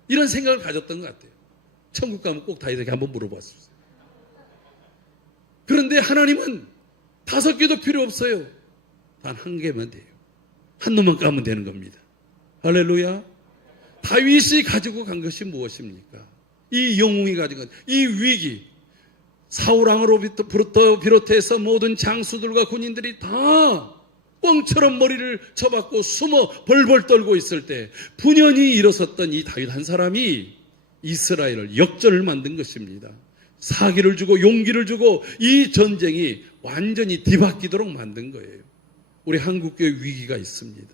이런 생각을 가졌던 것 같아요. 천국 가면 꼭 다윗에게 한번 물어봤어요. 그런데 하나님은 5개도 필요 없어요. 단 1개면 돼요. 한 놈만 까면 되는 겁니다. 할렐루야. 다윗이 가지고 간 것이 무엇입니까? 이 영웅이 가진 것, 이 위기, 사울 왕으로부터 비롯해서 모든 장수들과 군인들이 다 꿩처럼 머리를 쳐박고 숨어 벌벌 떨고 있을 때 분연히 일어섰던 이 다윗 한 사람이 이스라엘을 역전을 만든 것입니다. 사기를 주고 용기를 주고 이 전쟁이 완전히 뒤바뀌도록 만든 거예요. 우리 한국교회 위기가 있습니다.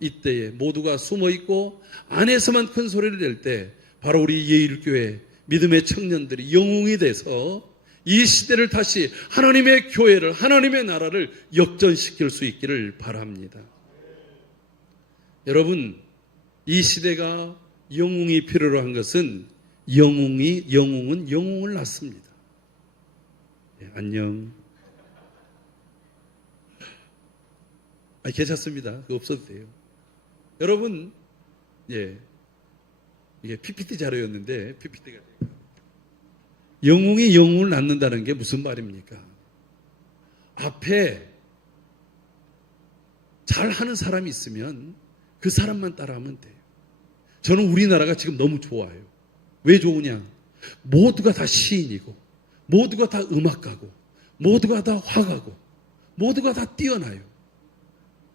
이때에 모두가 숨어 있고 안에서만 큰 소리를 낼 때 바로 우리 예일교회 믿음의 청년들이 영웅이 돼서 이 시대를 다시 하나님의 교회를, 하나님의 나라를 역전시킬 수 있기를 바랍니다. 여러분, 이 시대가 영웅이 필요로 한 것은 영웅은 영웅을 낳습니다. 안녕. 괜찮습니다. 그거 없어도 돼요. 여러분, 이게 PPT 자료였는데, PPT가 영웅이 영웅을 낳는다는 게 무슨 말입니까? 앞에 잘하는 사람이 있으면 그 사람만 따라하면 돼요. 저는 우리나라가 지금 너무 좋아요. 왜 좋으냐? 모두가 다 시인이고, 모두가 다 음악가고, 모두가 다 화가고, 모두가 다 뛰어나요.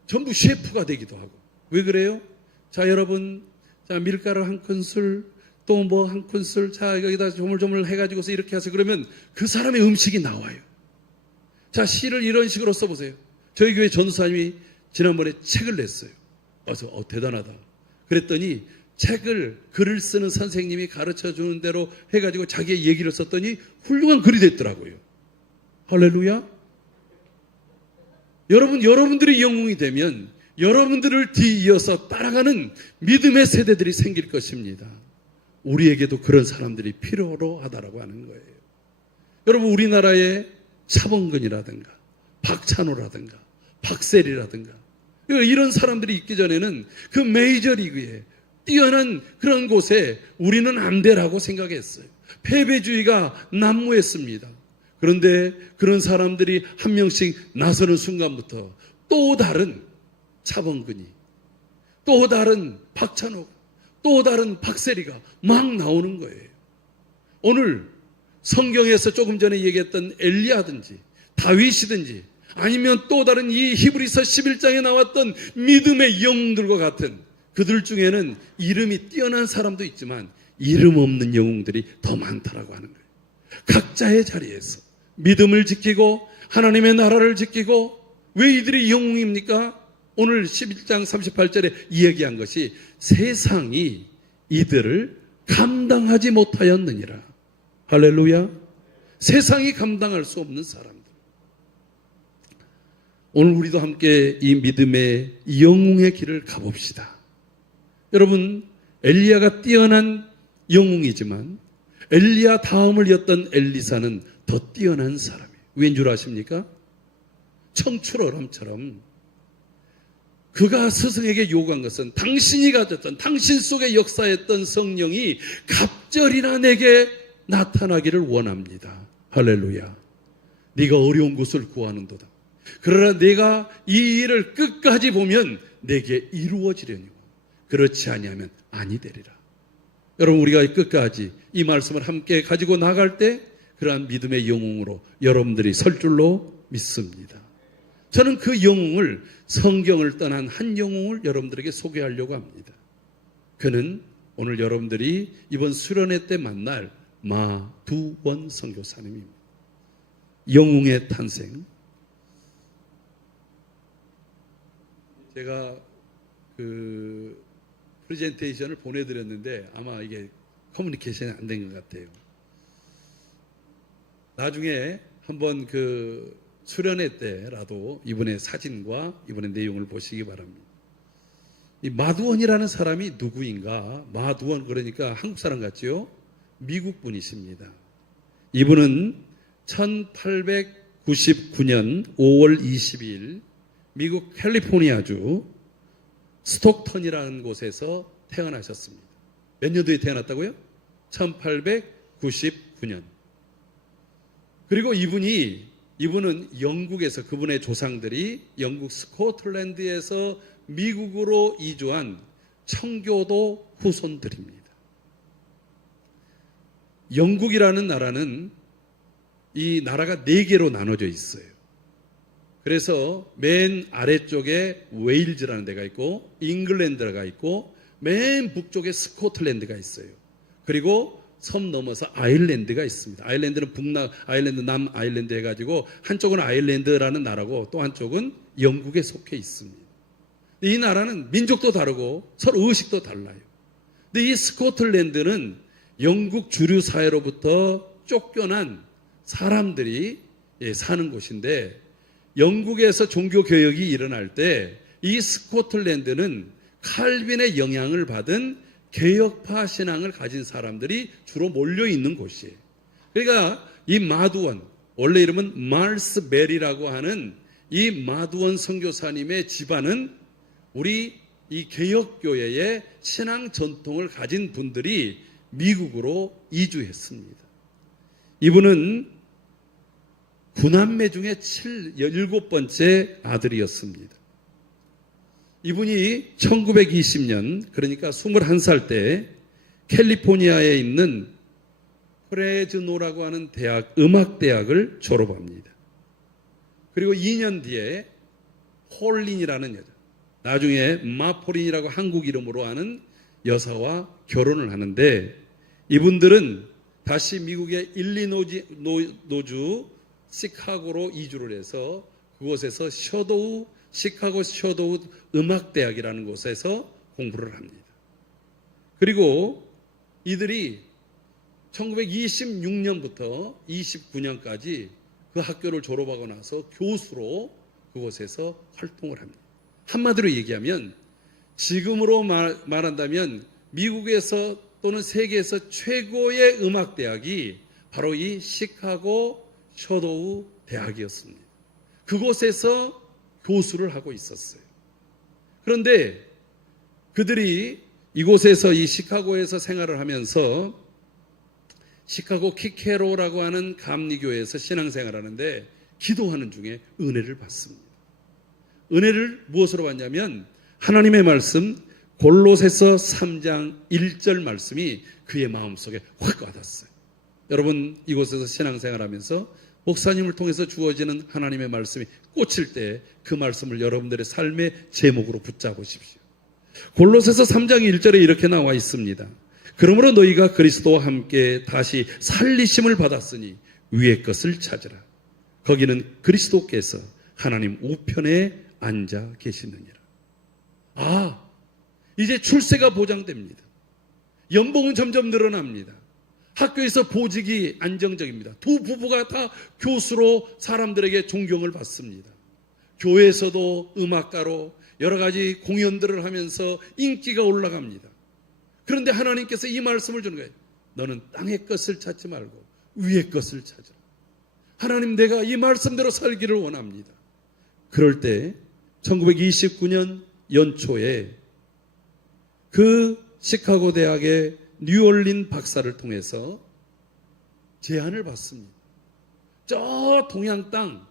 전부 셰프가 되기도 하고. 왜 그래요? 자, 여러분, 자, 밀가루 한 큰술, 또 뭐 한 큰술, 자, 여기다 조물조물 해가지고서 이렇게 하세요. 그러면 그 사람의 음식이 나와요. 자, 시를 이런 식으로 써보세요. 저희 교회 전도사님이 지난번에 책을 냈어요. 그래서 대단하다. 그랬더니 글을 쓰는 선생님이 가르쳐 주는 대로 해가지고 자기의 얘기를 썼더니 훌륭한 글이 됐더라고요. 할렐루야. 여러분들이 영웅이 되면 여러분들을 뒤이어서 따라가는 믿음의 세대들이 생길 것입니다. 우리에게도 그런 사람들이 필요로 하다라고 하는 거예요. 여러분, 우리나라의 차범근이라든가 박찬호라든가 박세리라든가 이런 사람들이 있기 전에는 그 메이저리그에 뛰어난 그런 곳에 우리는 안 되라고 생각했어요. 패배주의가 난무했습니다. 그런데 그런 사람들이 한 명씩 나서는 순간부터 또 다른 차범근이, 또 다른 박찬호가, 또 다른 박세리가 막 나오는 거예요. 오늘 성경에서 조금 전에 얘기했던 엘리야든지 다윗이든지 아니면 또 다른 이 히브리서 11장에 나왔던 믿음의 영웅들과 같은 그들 중에는 이름이 뛰어난 사람도 있지만 이름 없는 영웅들이 더 많다라고 하는 거예요. 각자의 자리에서 믿음을 지키고 하나님의 나라를 지키고. 왜 이들이 영웅입니까? 오늘 11장 38절에 이야기한 것이 세상이 이들을 감당하지 못하였느니라. 할렐루야. 세상이 감당할 수 없는 사람들. 오늘 우리도 함께 이 믿음의 영웅의 길을 가봅시다. 여러분, 엘리야가 뛰어난 영웅이지만 엘리야 다음을 이었던 엘리사는 더 뛰어난 사람이에요. 왠 줄 아십니까? 청출어람처럼 그가 스승에게 요구한 것은 당신이 가졌던, 당신 속에 역사했던 성령이 갑절이나 내게 나타나기를 원합니다. 할렐루야. 네가 어려운 것을 구하는도다. 그러나 내가 이 일을 끝까지 보면 내게 이루어지려니와 그렇지 아니하면 아니 되리라. 여러분, 우리가 끝까지 이 말씀을 함께 가지고 나갈 때 그러한 믿음의 영웅으로 여러분들이 설 줄로 믿습니다. 저는 그 영웅을, 성경을 떠난 한 영웅을 여러분들에게 소개하려고 합니다. 그는 오늘 여러분들이 이번 수련회 때 만날 마두원 선교사님입니다. 영웅의 탄생. 제가 그 프레젠테이션을 보내드렸는데 아마 이게 커뮤니케이션이 안 된 것 같아요. 나중에 한번 그 수련회 때라도 이번에 사진과 이번에 내용을 보시기 바랍니다. 이 마두원이라는 사람이 누구인가? 마두원, 그러니까 한국 사람 같지요? 미국 분이십니다. 이분은 1899년 5월 22일 미국 캘리포니아주 스톡턴이라는 곳에서 태어나셨습니다. 몇 년도에 태어났다고요? 1899년. 그리고 이분은 영국에서, 그분의 조상들이 영국 스코틀랜드에서 미국으로 이주한 청교도 후손들입니다. 영국이라는 나라는 이 나라가 4개로 나눠져 있어요. 그래서 맨 아래쪽에 웨일즈라는 데가 있고 잉글랜드가 있고 맨 북쪽에 스코틀랜드가 있어요. 그리고 섬 넘어서 아일랜드가 있습니다. 아일랜드는 아일랜드, 남 아일랜드 해가지고 한쪽은 아일랜드라는 나라고 또 한쪽은 영국에 속해 있습니다. 이 나라는 민족도 다르고 서로 의식도 달라요. 근데 이 스코틀랜드는 영국 주류 사회로부터 쫓겨난 사람들이 사는 곳인데 영국에서 종교 개혁이 일어날 때 이 스코틀랜드는 칼빈의 영향을 받은 개혁파 신앙을 가진 사람들이 주로 몰려 있는 곳이에요. 그러니까 이 마두원, 원래 이름은 말스베리라고 하는 이 마두원 선교사님의 집안은 우리 이 개혁교회의 신앙 전통을 가진 분들이 미국으로 이주했습니다. 이분은 9남매 중에 7번째 아들이었습니다. 이분이 1920년, 그러니까 21살 때 캘리포니아에 있는 프레즈노라고 하는 음악대학을 졸업합니다. 그리고 2년 뒤에 홀린이라는 여자, 나중에 마포린이라고 한국 이름으로 하는 여사와 결혼을 하는데 이분들은 다시 미국의 일리노주 시카고로 이주를 해서 그곳에서 시카고 셔도우 음악대학이라는 곳에서 공부를 합니다. 그리고 이들이 1926년부터 29년까지 그 학교를 졸업하고 나서 교수로 그곳에서 활동을 합니다. 한마디로 얘기하면 지금으로 말한다면 미국에서 또는 세계에서 최고의 음악대학이 바로 이 시카고 셔도우 대학이었습니다. 그곳에서 교수를 하고 있었어요. 그런데 그들이 이곳에서 이 시카고에서 생활을 하면서 시카고 키케로라고 하는 감리교회에서 신앙생활을 하는데 기도하는 중에 은혜를 받습니다. 은혜를 무엇으로 받냐면 하나님의 말씀 골로새서 3장 1절 말씀이 그의 마음속에 확 와닿았어요. 여러분 이곳에서 신앙생활하면서 목사님을 통해서 주어지는 하나님의 말씀이 꽂힐 때 그 말씀을 여러분들의 삶의 제목으로 붙잡으십시오. 골로새서 3장 1절에 이렇게 나와 있습니다. 그러므로 너희가 그리스도와 함께 다시 살리심을 받았으니 위의 것을 찾으라. 거기는 그리스도께서 하나님 우편에 앉아 계시느니라. 이제 출세가 보장됩니다. 연봉은 점점 늘어납니다. 학교에서 보직이 안정적입니다. 두 부부가 다 교수로 사람들에게 존경을 받습니다. 교회에서도 음악가로 여러 가지 공연들을 하면서 인기가 올라갑니다. 그런데 하나님께서 이 말씀을 주는 거예요. 너는 땅의 것을 찾지 말고 위의 것을 찾으라. 하나님 내가 이 말씀대로 살기를 원합니다. 그럴 때 1929년 연초에 그 시카고 대학의 뉴올린 박사를 통해서 제안을 받습니다. 저 동양 땅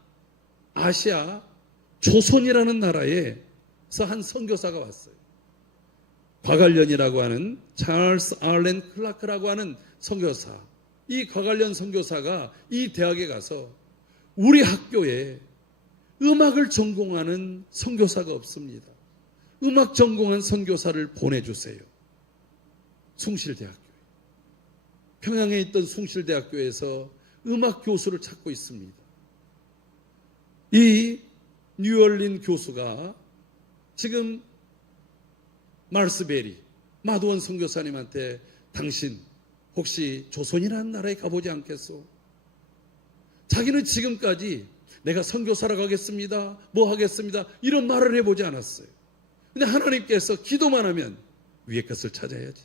아시아 조선이라는 나라에서 한 선교사가 왔어요. 과관련이라고 하는 찰스 알렌 클라크라고 하는 선교사, 이 과관련 선교사가 이 대학에 가서 우리 학교에 음악을 전공하는 선교사가 없습니다. 음악 전공한 선교사를 보내주세요. 숭실대학교, 평양에 있던 숭실대학교에서 음악 교수를 찾고 있습니다. 이 뉴올린 교수가 지금 말스베리 마두원 선교사님한테 당신 혹시 조선이라는 나라에 가보지 않겠소? 자기는 지금까지 내가 선교사로 가겠습니다, 뭐 하겠습니다 이런 말을 해보지 않았어요. 근데 하나님께서 기도만 하면 위의 것을 찾아야지.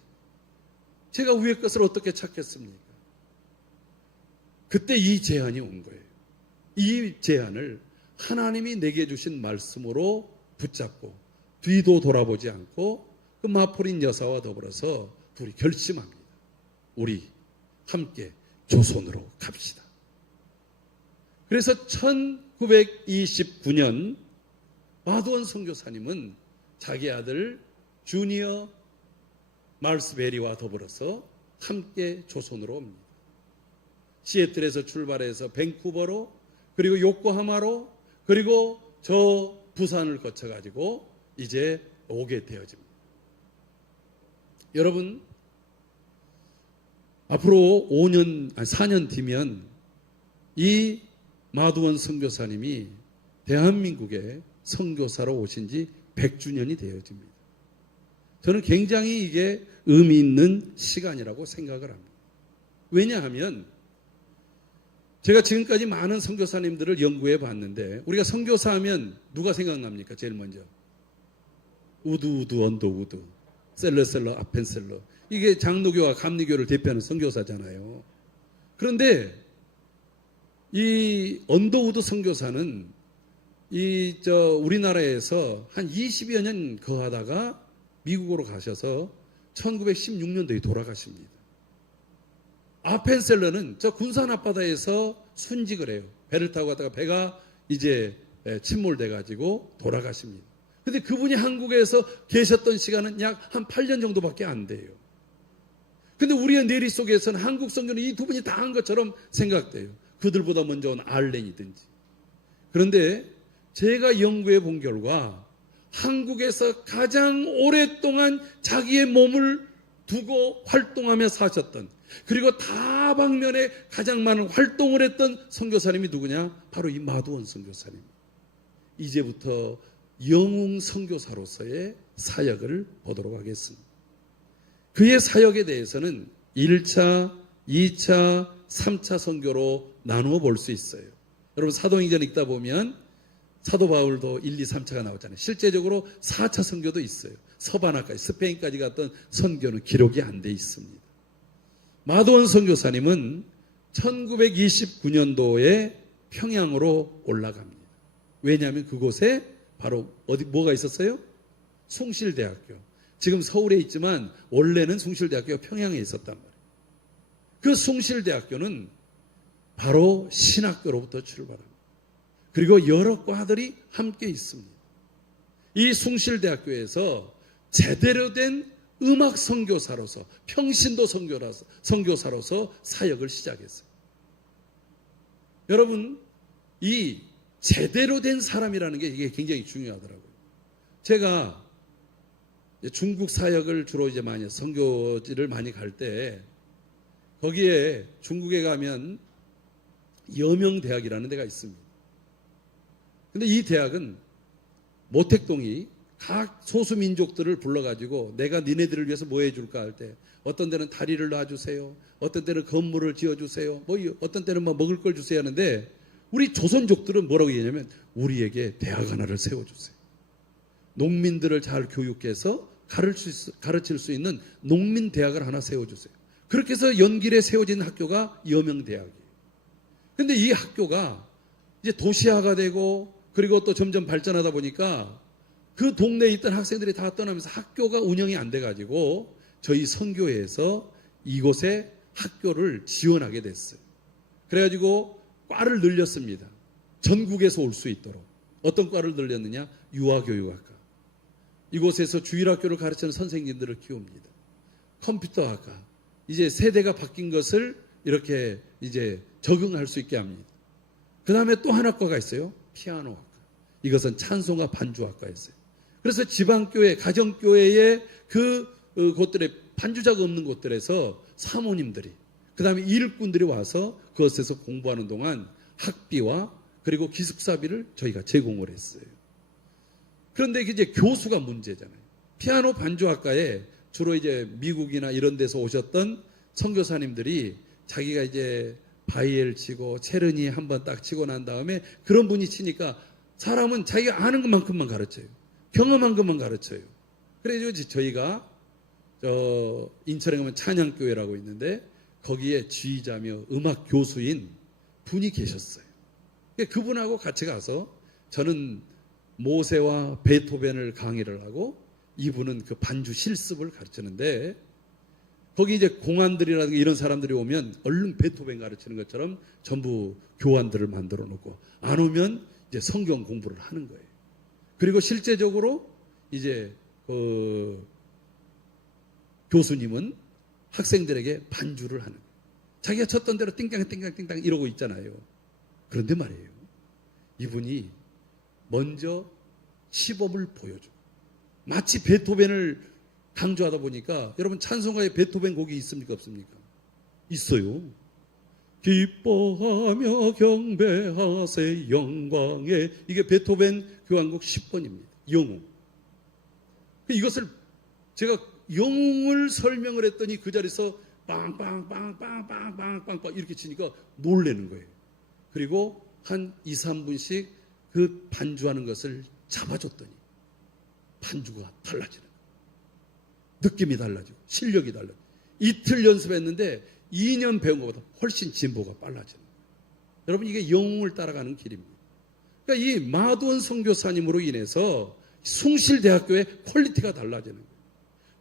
제가 위의 것을 어떻게 찾겠습니까? 그때 이 제안이 온 거예요. 이 제안을 하나님이 내게 주신 말씀으로 붙잡고 뒤도 돌아보지 않고 그 마포린 여사와 더불어서 둘이 결심합니다. 우리 함께 조선으로 갑시다. 그래서 1929년 마두원 선교사님은 자기 아들 주니어 말스베리와 더불어서 함께 조선으로 옵니다. 시애틀에서 출발해서 밴쿠버로 그리고 요코하마로 그리고 저 부산을 거쳐가지고 이제 오게 되어집니다. 여러분, 앞으로 4년 뒤면 이 마두원 선교사님이 대한민국에 선교사로 오신 지 100주년이 되어집니다. 저는 굉장히 이게 의미 있는 시간이라고 생각을 합니다. 왜냐하면 제가 지금까지 많은 선교사님들을 연구해 봤는데 우리가 선교사 하면 누가 생각납니까? 제일 먼저 우두 언더 셀러 아펜셀러, 이게 장로교와 감리교를 대표하는 선교사잖아요. 그런데 이 언더우드 선교사는 우리나라에서 한 20여 년 거하다가 미국으로 가셔서 1916년도에 돌아가십니다. 아펜셀러는 저 군산 앞바다에서 순직을 해요. 배를 타고 가다가 배가 이제 침몰돼 가지고 돌아가십니다. 근데 그분이 한국에서 계셨던 시간은 약 한 8년 정도밖에 안 돼요. 근데 우리의 뇌리 속에서는 한국 선교는 이 두 분이 다 한 것처럼 생각돼요. 그들보다 먼저 온 알렌이든지. 그런데 제가 연구해 본 결과 한국에서 가장 오랫동안 자기의 몸을 두고 활동하며 사셨던, 그리고 다방면에 가장 많은 활동을 했던 선교사님이 누구냐? 바로 이 마두원 선교사님. 이제부터 영웅 선교사로서의 사역을 보도록 하겠습니다. 그의 사역에 대해서는 1차, 2차, 3차 선교로 나누어 볼 수 있어요. 여러분 사도행전 읽다 보면 사도 바울도 1, 2, 3차가 나오잖아요. 실제적으로 4차 선교도 있어요. 서바나까지, 스페인까지 갔던 선교는 기록이 안 돼 있습니다. 마두원 선교사님은 1929년도에 평양으로 올라갑니다. 왜냐하면 그곳에 바로 뭐가 있었어요? 숭실대학교. 지금 서울에 있지만 원래는 숭실대학교가 평양에 있었단 말이에요. 그 숭실대학교는 바로 신학교로부터 출발합니다. 그리고 여러 과들이 함께 있습니다. 이 숭실대학교에서 제대로 된 음악 선교사로서, 평신도 선교사로서 사역을 시작했어요. 여러분, 이 제대로 된 사람이라는 게 이게 굉장히 중요하더라고요. 제가 중국 사역을 주로 이제 많이 선교지를 많이 갈 때 거기에 중국에 가면 여명대학이라는 데가 있습니다. 근데 이 대학은 모택동이 각 소수민족들을 불러가지고 내가 니네들을 위해서 뭐 해줄까 할 때 어떤 데는 다리를 놔주세요. 어떤 때는 건물을 지어주세요. 어떤 때는 뭐 먹을 걸 주세요 하는데 우리 조선족들은 뭐라고 얘기하냐면 우리에게 대학 하나를 세워주세요. 농민들을 잘 교육해서 가르칠 수 있는 농민대학을 하나 세워주세요. 그렇게 해서 연길에 세워진 학교가 여명대학이에요. 근데 이 학교가 이제 도시화가 되고 그리고 또 점점 발전하다 보니까 그 동네에 있던 학생들이 다 떠나면서 학교가 운영이 안 돼가지고 저희 선교회에서 이곳에 학교를 지원하게 됐어요. 그래가지고 과를 늘렸습니다. 전국에서 올 수 있도록. 어떤 과를 늘렸느냐? 유아교육학과. 이곳에서 주일학교를 가르치는 선생님들을 키웁니다. 컴퓨터학과. 이제 세대가 바뀐 것을 이렇게 이제 적응할 수 있게 합니다. 그 다음에 또 한 학과가 있어요. 피아노학과. 이것은 찬송가 반주학과였어요. 그래서 지방교회, 가정교회의 곳들에 반주자가 없는 곳들에서 사모님들이, 그 다음에 일꾼들이 와서 그것에서 공부하는 동안 학비와 그리고 기숙사비를 저희가 제공을 했어요. 그런데 이제 교수가 문제잖아요. 피아노 반주학과에 주로 이제 미국이나 이런 데서 오셨던 선교사님들이 자기가 이제 바이엘 치고 체르니 한번 딱 치고 난 다음에 그런 분이 치니까 사람은 자기가 아는 것만큼만 가르쳐요. 경험한 것만 가르쳐요. 그래서 저희가 인천에 가면 찬양교회라고 있는데 거기에 지휘자며 음악 교수인 분이 계셨어요. 그분하고 같이 가서 저는 모세와 베토벤을 강의를 하고 이분은 그 반주 실습을 가르치는데 거기 이제 공안들이라든가 이런 사람들이 오면 얼른 베토벤 가르치는 것처럼 전부 교환들을 만들어 놓고 안 오면 이제 성경 공부를 하는 거예요. 그리고 실제적으로 이제 교수님은 학생들에게 반주를 하는 거예요. 자기가 쳤던 대로 띵땅 이러고 있잖아요. 그런데 말이에요. 이분이 먼저 시범을 보여줘. 마치 베토벤을 강조하다 보니까 여러분 찬송가에 베토벤 곡이 있습니까 없습니까? 있어요. 기뻐하며 경배하세 영광에, 이게 베토벤 교향곡 10번입니다. 영웅. 이것을 제가 영웅을 설명을 했더니 그 자리에서 빵빵빵빵빵빵빵빵 이렇게 치니까 놀라는 거예요. 그리고 한 2, 3분씩 그 반주하는 것을 잡아줬더니 반주가 달라지는 거예요. 느낌이 달라지고 실력이 달라지고. 이틀 연습했는데 2년 배운 것보다 훨씬 진보가 빨라지는 거예요. 여러분, 이게 영웅을 따라가는 길입니다. 그러니까 이 마두원 선교사님으로 인해서 숭실대학교의 퀄리티가 달라지는 거예요.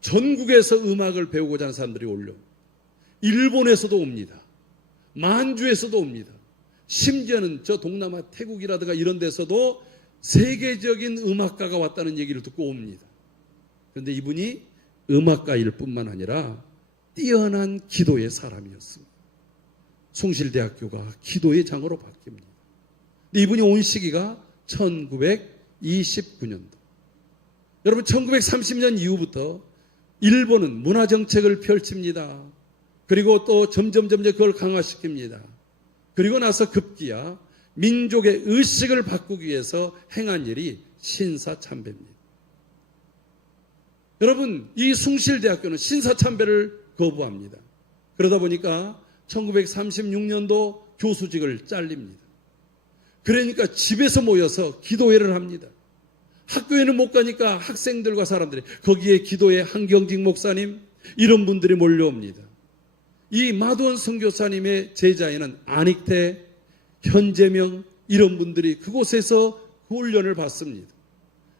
전국에서 음악을 배우고자 하는 사람들이 올려. 일본에서도 옵니다. 만주에서도 옵니다. 심지어는 저 동남아 태국이라든가 이런 데서도 세계적인 음악가가 왔다는 얘기를 듣고 옵니다. 그런데 이분이 음악가일 뿐만 아니라 뛰어난 기도의 사람이었습니다. 숭실대학교가 기도의 장으로 바뀝니다. 근데 이분이 온 시기가 1929년도. 여러분, 1930년 이후부터 일본은 문화정책을 펼칩니다. 그리고 또 점점 그걸 강화시킵니다. 그리고 나서 급기야 민족의 의식을 바꾸기 위해서 행한 일이 신사참배입니다. 여러분, 이 숭실대학교는 신사참배를 거부합니다. 그러다 보니까 1936년도 교수직을 잘립니다. 그러니까 집에서 모여서 기도회를 합니다. 학교에는 못 가니까 학생들과 사람들이, 거기에 기도회 한경직 목사님 이런 분들이 몰려옵니다. 이 마두원 선교사님의 제자에는 안익태, 현재명 이런 분들이 그곳에서 훈련을 받습니다.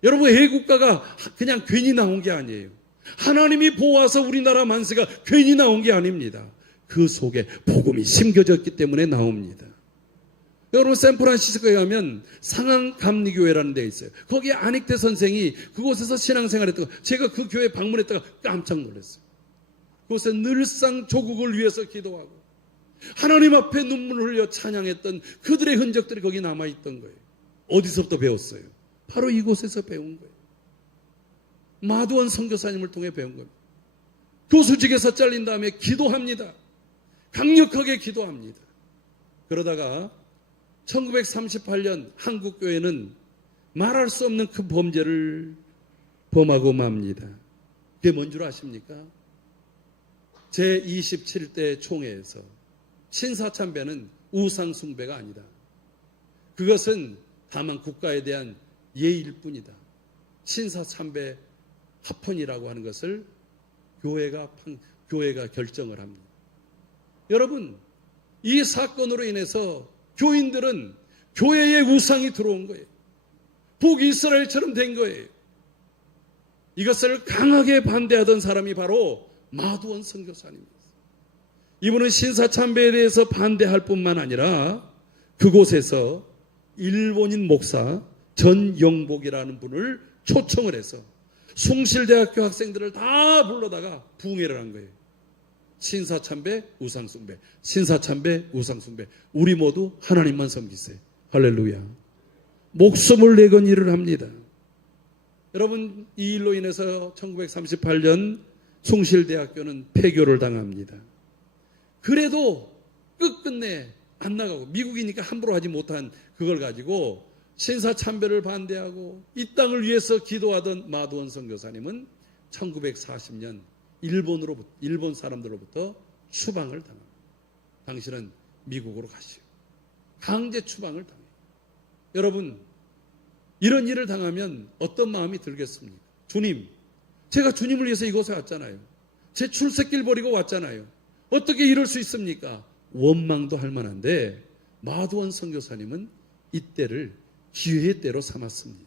여러분, 애국가가 그냥 괜히 나온 게 아니에요. 하나님이 보아서 우리나라 만세가 괜히 나온 게 아닙니다. 그 속에 복음이 심겨졌기 때문에 나옵니다. 여러분, 샌프란시스코에 가면 상한감리교회라는 데 있어요. 거기에 안익태 선생이 그곳에서 신앙생활했다가 제가 그 교회 방문했다가 깜짝 놀랐어요. 그곳에 늘상 조국을 위해서 기도하고 하나님 앞에 눈물을 흘려 찬양했던 그들의 흔적들이 거기 남아있던 거예요. 어디서부터 배웠어요? 바로 이곳에서 배운 거예요. 마두원 선교사님을 통해 배운 겁니다. 교수직에서 잘린 다음에 기도합니다. 강력하게 기도합니다. 그러다가 1938년 한국교회는 말할 수 없는 그 범죄를 범하고 맙니다. 그게 뭔 줄 아십니까? 제27대 총회에서 신사참배는 우상숭배가 아니다. 그것은 다만 국가에 대한 예의일 뿐이다. 신사참배 합헌이라고 하는 것을 교회가 결정을 합니다. 여러분, 이 사건으로 인해서 교인들은 교회에 우상이 들어온 거예요. 북이스라엘처럼 된 거예요. 이것을 강하게 반대하던 사람이 바로 마두원 선교사님입니다. 이분은 신사참배에 대해서 반대할 뿐만 아니라 그곳에서 일본인 목사 전영복이라는 분을 초청을 해서 숭실대학교 학생들을 다 불러다가 부흥회를 한 거예요. 신사참배, 우상숭배, 신사참배, 우상숭배. 우리 모두 하나님만 섬기세요. 할렐루야. 목숨을 내건 일을 합니다. 여러분, 이 일로 인해서 1938년 숭실대학교는 폐교를 당합니다. 그래도 끝끝내 안 나가고, 미국이니까 함부로 하지 못한 그걸 가지고 신사참배를 반대하고 이 땅을 위해서 기도하던 마두원 선교사님은 1940년 일본 사람들로부터 추방을 당합니다. 당신은 미국으로 가시오. 강제 추방을 당해요. 여러분, 이런 일을 당하면 어떤 마음이 들겠습니까? 주님, 제가 주님을 위해서 이곳에 왔잖아요. 제 출세길 버리고 왔잖아요. 어떻게 이럴 수 있습니까? 원망도 할 만한데 마두원 선교사님은 이때를 기회의 때로 삼았습니다.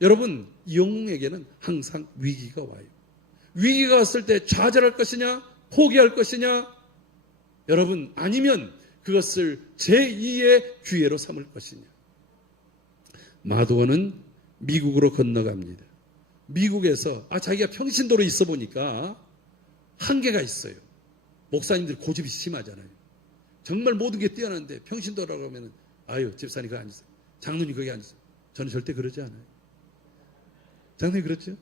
여러분, 영웅에게는 항상 위기가 와요. 위기가 왔을 때 좌절할 것이냐, 포기할 것이냐, 여러분, 아니면 그것을 제2의 기회로 삼을 것이냐. 마두원은 미국으로 건너갑니다. 미국에서 자기가 평신도로 있어 보니까 한계가 있어요. 목사님들 고집이 심하잖아요. 정말 모든 게 뛰어난데 평신도라고 하면 집사님 거기 앉으세요. 장로님 거기 앉으세요. 저는 절대 그러지 않아요. 장로님 그렇죠?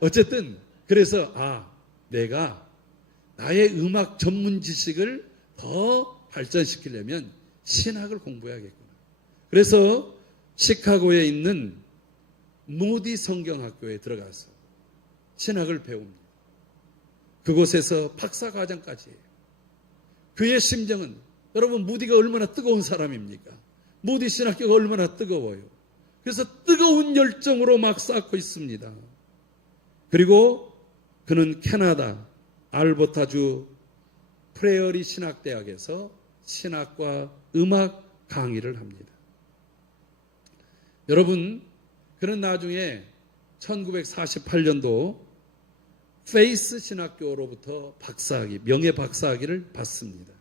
어쨌든 그래서 내가 나의 음악 전문 지식을 더 발전시키려면 신학을 공부해야겠구나. 그래서 시카고에 있는 무디 성경학교에 들어가서 신학을 배웁니다. 그곳에서 박사과정까지 해요. 그의 심정은 여러분 무디가 얼마나 뜨거운 사람입니까? 무디 신학교가 얼마나 뜨거워요. 그래서 뜨거운 열정으로 막 쌓고 있습니다. 그리고 그는 캐나다 알버타주 프레어리 신학대학에서 신학과 음악 강의를 합니다. 여러분, 그는 나중에 1948년도 페이스 신학교로부터 박사학위, 명예 박사학위를 받습니다.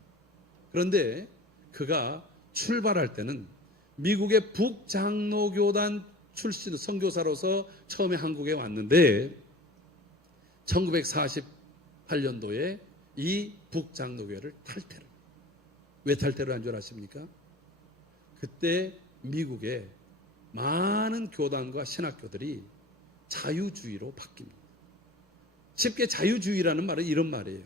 그런데 그가 출발할 때는 미국의 북장로교단 출신 선교사로서 처음에 한국에 왔는데 1948년도에 이 북장로교회를 탈퇴를. 왜 탈퇴를 한 줄 아십니까? 그때 미국의 많은 교단과 신학교들이 자유주의로 바뀝니다. 쉽게 자유주의라는 말은 이런 말이에요.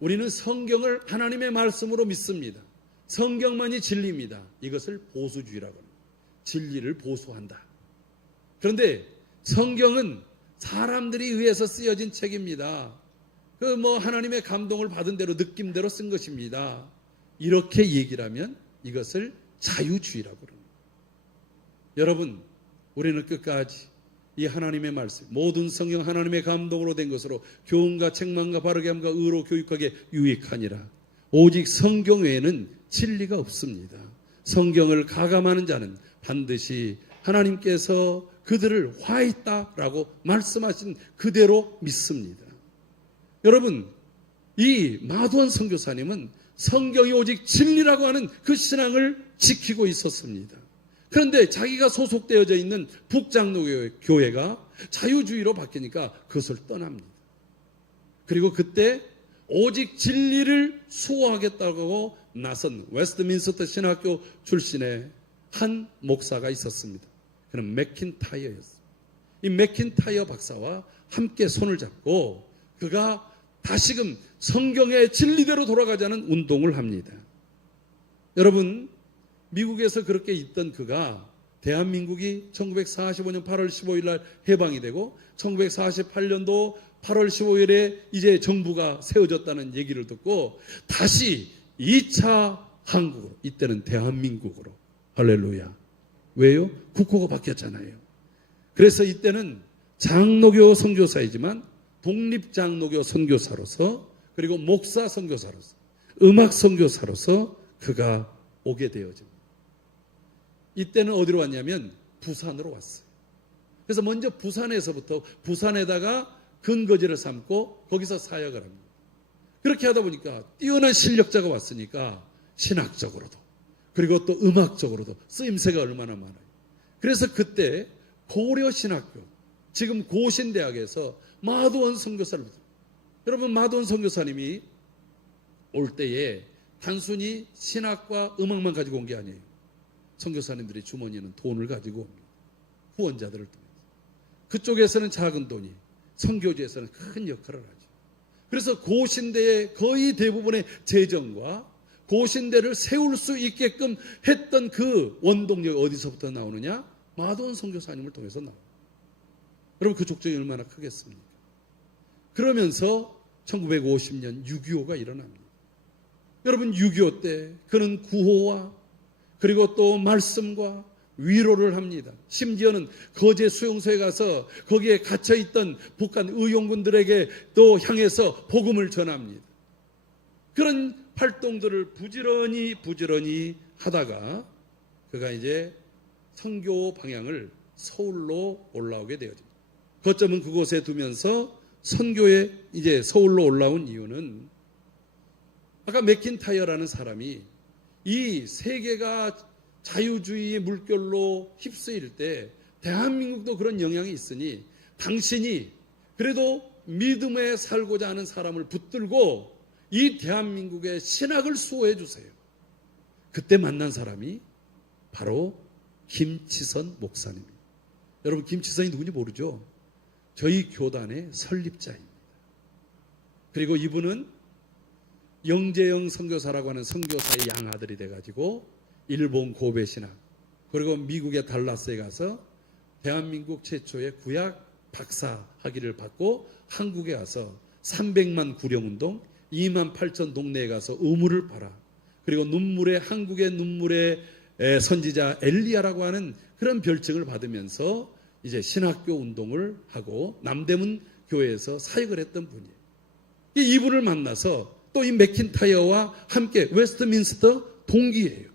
우리는 성경을 하나님의 말씀으로 믿습니다. 성경만이 진리입니다. 이것을 보수주의라고 합니다. 진리를 보수한다. 그런데 성경은 사람들이 의해서 쓰여진 책입니다. 하나님의 감동을 받은 대로 느낌대로 쓴 것입니다. 이렇게 얘기를 하면 이것을 자유주의라고 합니다. 여러분, 우리는 끝까지 이 하나님의 말씀, 모든 성경 하나님의 감동으로 된 것으로 교훈과 책망과 바르게 함과 의로 교육하게 유익하니라. 오직 성경 외에는 진리가 없습니다. 성경을 가감하는 자는 반드시 하나님께서 그들을 화했다라고 말씀하신 그대로 믿습니다. 여러분, 이 마두원 선교사님은 성경이 오직 진리라고 하는 그 신앙을 지키고 있었습니다. 그런데 자기가 소속되어져 있는 북장로교회가 자유주의로 바뀌니까 그것을 떠납니다. 그리고 그때 오직 진리를 수호하겠다고 나선 웨스트민스터 신학교 출신의 한 목사가 있었습니다. 그는 맥킨타이어였습니다. 이 맥킨타이어 박사와 함께 손을 잡고 그가 다시금 성경의 진리대로 돌아가자는 운동을 합니다. 여러분, 미국에서 그렇게 있던 그가 대한민국이 1945년 8월 15일 날 해방이 되고 1948년도 8월 15일에 이제 정부가 세워졌다는 얘기를 듣고 다시 2차 한국으로, 이때는 대한민국으로, 할렐루야. 왜요? 국호가 바뀌었잖아요. 그래서 이때는 장로교 선교사이지만 독립장로교 선교사로서, 그리고 목사 선교사로서, 음악 선교사로서 그가 오게 되어집니다. 이때는 어디로 왔냐면 부산으로 왔어요. 그래서 먼저 부산에서부터 부산에다가 근거지를 삼고 거기서 사역을 합니다. 그렇게 하다 보니까 뛰어난 실력자가 왔으니까 신학적으로도 그리고 또 음악적으로도 쓰임새가 얼마나 많아요. 그래서 그때 고려신학교, 지금 고신대학에서 마두원 선교사를 붙여요. 여러분, 마두원 선교사님이 올 때에 단순히 신학과 음악만 가지고 온 게 아니에요. 선교사님들의 주머니에는 돈을 가지고 옵니다. 후원자들을 통해서. 그쪽에서는 작은 돈이, 선교지에서는 큰 역할을 하죠. 그래서 고신대의 거의 대부분의 재정과 고신대를 세울 수 있게끔 했던 그 원동력이 어디서부터 나오느냐? 마두원 선교사님을 통해서 나와요. 여러분, 그 족적이 얼마나 크겠습니까? 그러면서 1950년 6.25가 일어납니다. 여러분, 6.25 때 그는 구호와 그리고 또 말씀과 위로를 합니다. 심지어는 거제 수용소에 가서 거기에 갇혀있던 북한 의용군들에게 또 향해서 복음을 전합니다. 그런 활동들을 부지런히 하다가 그가 이제 선교 방향을 서울로 올라오게 되어집니다. 거점은 그곳에 두면서 선교에 이제 서울로 올라온 이유는 아까 맥킨타이어라는 사람이 이 세계가 자유주의의 물결로 휩쓰일 때 대한민국도 그런 영향이 있으니 당신이 그래도 믿음에 살고자 하는 사람을 붙들고 이 대한민국의 신학을 수호해 주세요. 그때 만난 사람이 바로 김치선 목사님입니다. 여러분 김치선이 누군지 모르죠? 저희 교단의 설립자입니다. 그리고 이분은 영재영 선교사라고 하는 선교사의 양아들이 돼가지고 일본 고베 신학 그리고 미국의 달라스에 가서 대한민국 최초의 구약 박사 학위를 받고 한국에 와서 300만 구령운동 2만 8천 동네에 가서 의무를 팔아 그리고 한국의 눈물의 선지자 엘리야라고 하는 그런 별칭을 받으면서 이제 신학교 운동을 하고 남대문 교회에서 사역을 했던 분이에요. 이분을 만나서 또 이 맥킨타이어와 함께 웨스트민스터 동기예요.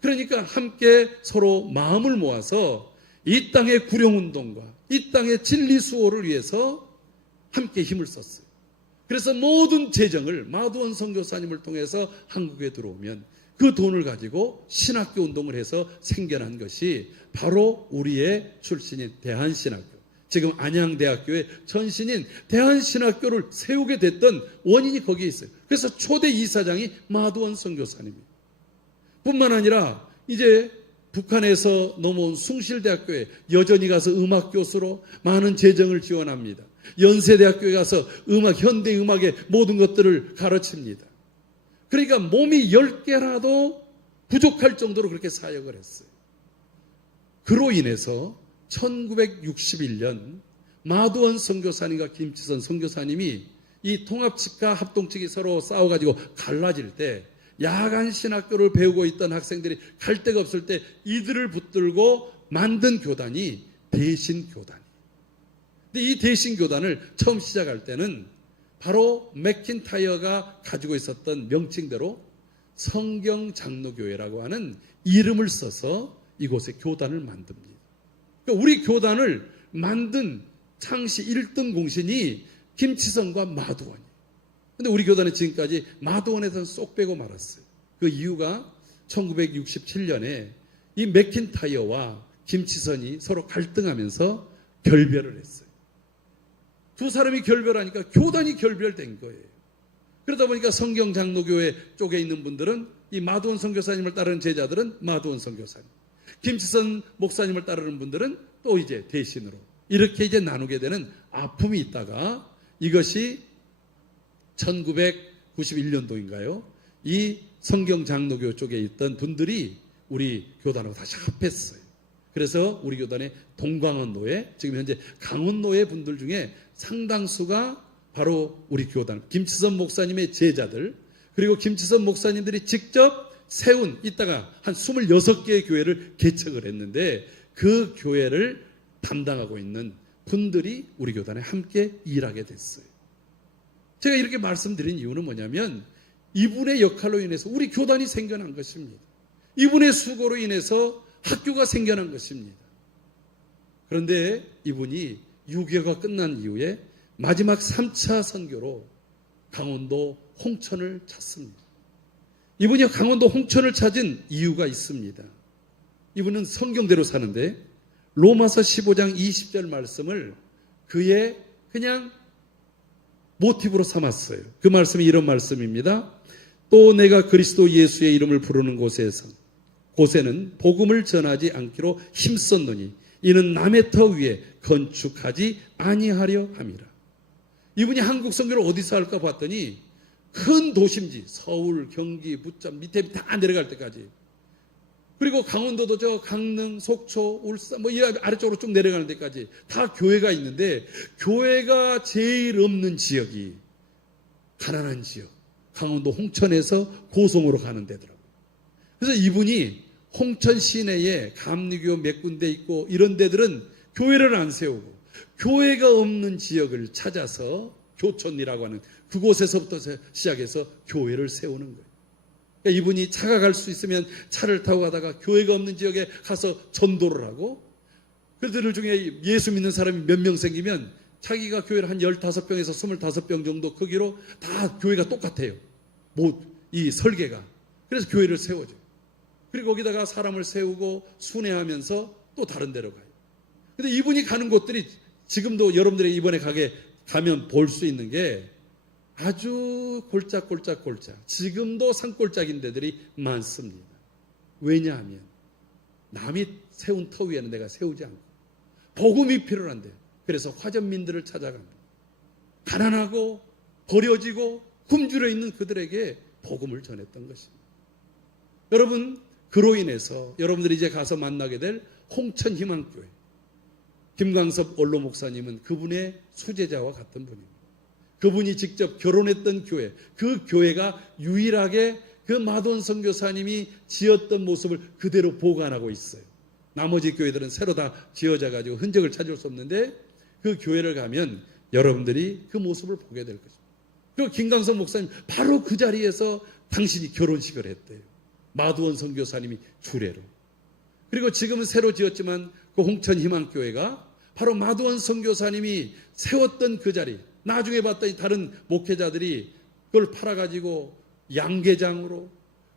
그러니까 함께 서로 마음을 모아서 이 땅의 구령운동과 이 땅의 진리 수호를 위해서 함께 힘을 썼어요. 그래서 모든 재정을 마두원 선교사님을 통해서 한국에 들어오면 그 돈을 가지고 신학교 운동을 해서 생겨난 것이 바로 우리의 출신인 대한신학교, 지금 안양대학교의 전신인 대한신학교를 세우게 됐던 원인이 거기에 있어요. 그래서 초대 이사장이 마두원 선교사님입니다. 뿐만 아니라 이제 북한에서 넘어온 숭실대학교에 여전히 가서 음악교수로 많은 재정을 지원합니다. 연세대학교에 가서 현대음악의 모든 것들을 가르칩니다. 그러니까 몸이 10개라도 부족할 정도로 그렇게 사역을 했어요. 그로 인해서 1961년 마두원 선교사님과 김치선 선교사님이 이 통합측과 합동측이 서로 싸워가지고 갈라질 때 야간 신학교를 배우고 있던 학생들이 갈 데가 없을 때 이들을 붙들고 만든 교단이 대신교단이에요. 근데 이 대신교단을 처음 시작할 때는 바로 맥킨타이어가 가지고 있었던 명칭대로 성경장로교회라고 하는 이름을 써서 이곳에 교단을 만듭니다. 그러니까 우리 교단을 만든 창시 1등 공신이 김치선과 마두원이에요. 근데 우리 교단은 지금까지 마두원에서는 쏙 빼고 말았어요. 그 이유가 1967년에 이 맥킨타이어와 김치선이 서로 갈등하면서 결별을 했어요. 두 사람이 결별하니까 교단이 결별된 거예요. 그러다 보니까 성경장로교회 쪽에 있는 분들은 이 마두원 선교사님을 따르는 제자들은 마두원 선교사님, 김치선 목사님을 따르는 분들은 또 이제 대신으로 이렇게 이제 나누게 되는 아픔이 있다가 이것이 1991년도인가요? 이 성경장로교 쪽에 있던 분들이 우리 교단하고 다시 합했어요. 그래서 우리 교단의 동광원노회, 지금 현재 강원노회 분들 중에 상당수가 바로 우리 교단, 김치선 목사님의 제자들, 그리고 김치선 목사님들이 직접 세운, 이따가 한 26개의 교회를 개척을 했는데 그 교회를 담당하고 있는 분들이 우리 교단에 함께 일하게 됐어요. 제가 이렇게 말씀드린 이유는 뭐냐면 이분의 역할로 인해서 우리 교단이 생겨난 것입니다. 이분의 수고로 인해서 학교가 생겨난 것입니다. 그런데 이분이 6.25가 끝난 이후에 마지막 3차 선교로 강원도 홍천을 찾습니다. 이분이 강원도 홍천을 찾은 이유가 있습니다. 이분은 성경대로 사는데 로마서 15장 20절 말씀을 그의 그냥 모티브로 삼았어요. 그 말씀이 이런 말씀입니다. 또 내가 그리스도 예수의 이름을 부르는 곳에는 복음을 전하지 않기로 힘썼노니 이는 남의 터 위에 건축하지 아니하려 함이라. 이분이 한국 선교를 어디서 할까 봤더니 큰 도심지 서울, 경기, 부천 밑에 다 내려갈 때까지, 그리고 강원도도 저 강릉, 속초, 울산 이 아래쪽으로 쭉 내려가는 데까지 다 교회가 있는데 교회가 제일 없는 지역이 가난한 지역, 강원도 홍천에서 고성으로 가는 데더라고요. 그래서 이분이 홍천 시내에 감리교 몇 군데 있고 이런 데들은 교회를 안 세우고 교회가 없는 지역을 찾아서 교촌이라고 하는 그곳에서부터 시작해서 교회를 세우는 거예요. 그러니까 이분이 차가 갈 수 있으면 차를 타고 가다가 교회가 없는 지역에 가서 전도를 하고, 그들 중에 예수 믿는 사람이 몇 명 생기면 자기가 교회를 한 15병에서 25병 정도 크기로 다 교회가 똑같아요. 이 설계가. 그래서 교회를 세워줘요. 그리고 거기다가 사람을 세우고 순회하면서 또 다른 데로 가요. 근데 이분이 가는 곳들이 지금도 여러분들이 이번에 가면 볼 수 있는 게 아주 골짝 지금도 산골짜기인 데들이 많습니다. 왜냐하면 남이 세운 터 위에는 내가 세우지 않고 복음이 필요한데 그래서 화전민들을 찾아갑니다. 가난하고 버려지고 굶주려 있는 그들에게 복음을 전했던 것입니다. 여러분, 그로 인해서 여러분들이 이제 가서 만나게 될 홍천희망교회 김광섭 원로 목사님은 그분의 수제자와 같은 분입니다. 그분이 직접 결혼했던 교회, 그 교회가 유일하게 그 마돈 선교사님이 지었던 모습을 그대로 보관하고 있어요. 나머지 교회들은 새로 다 지어져 가지고 흔적을 찾을 수 없는데 그 교회를 가면 여러분들이 그 모습을 보게 될 것입니다. 그리고 김광섭 목사님 바로 그 자리에서 당신이 결혼식을 했대요. 마두원 선교사님이 주례로. 그리고 지금은 새로 지었지만 그 홍천희망교회가 바로 마두원 선교사님이 세웠던 그 자리, 나중에 봤더니 다른 목회자들이 그걸 팔아가지고 양계장으로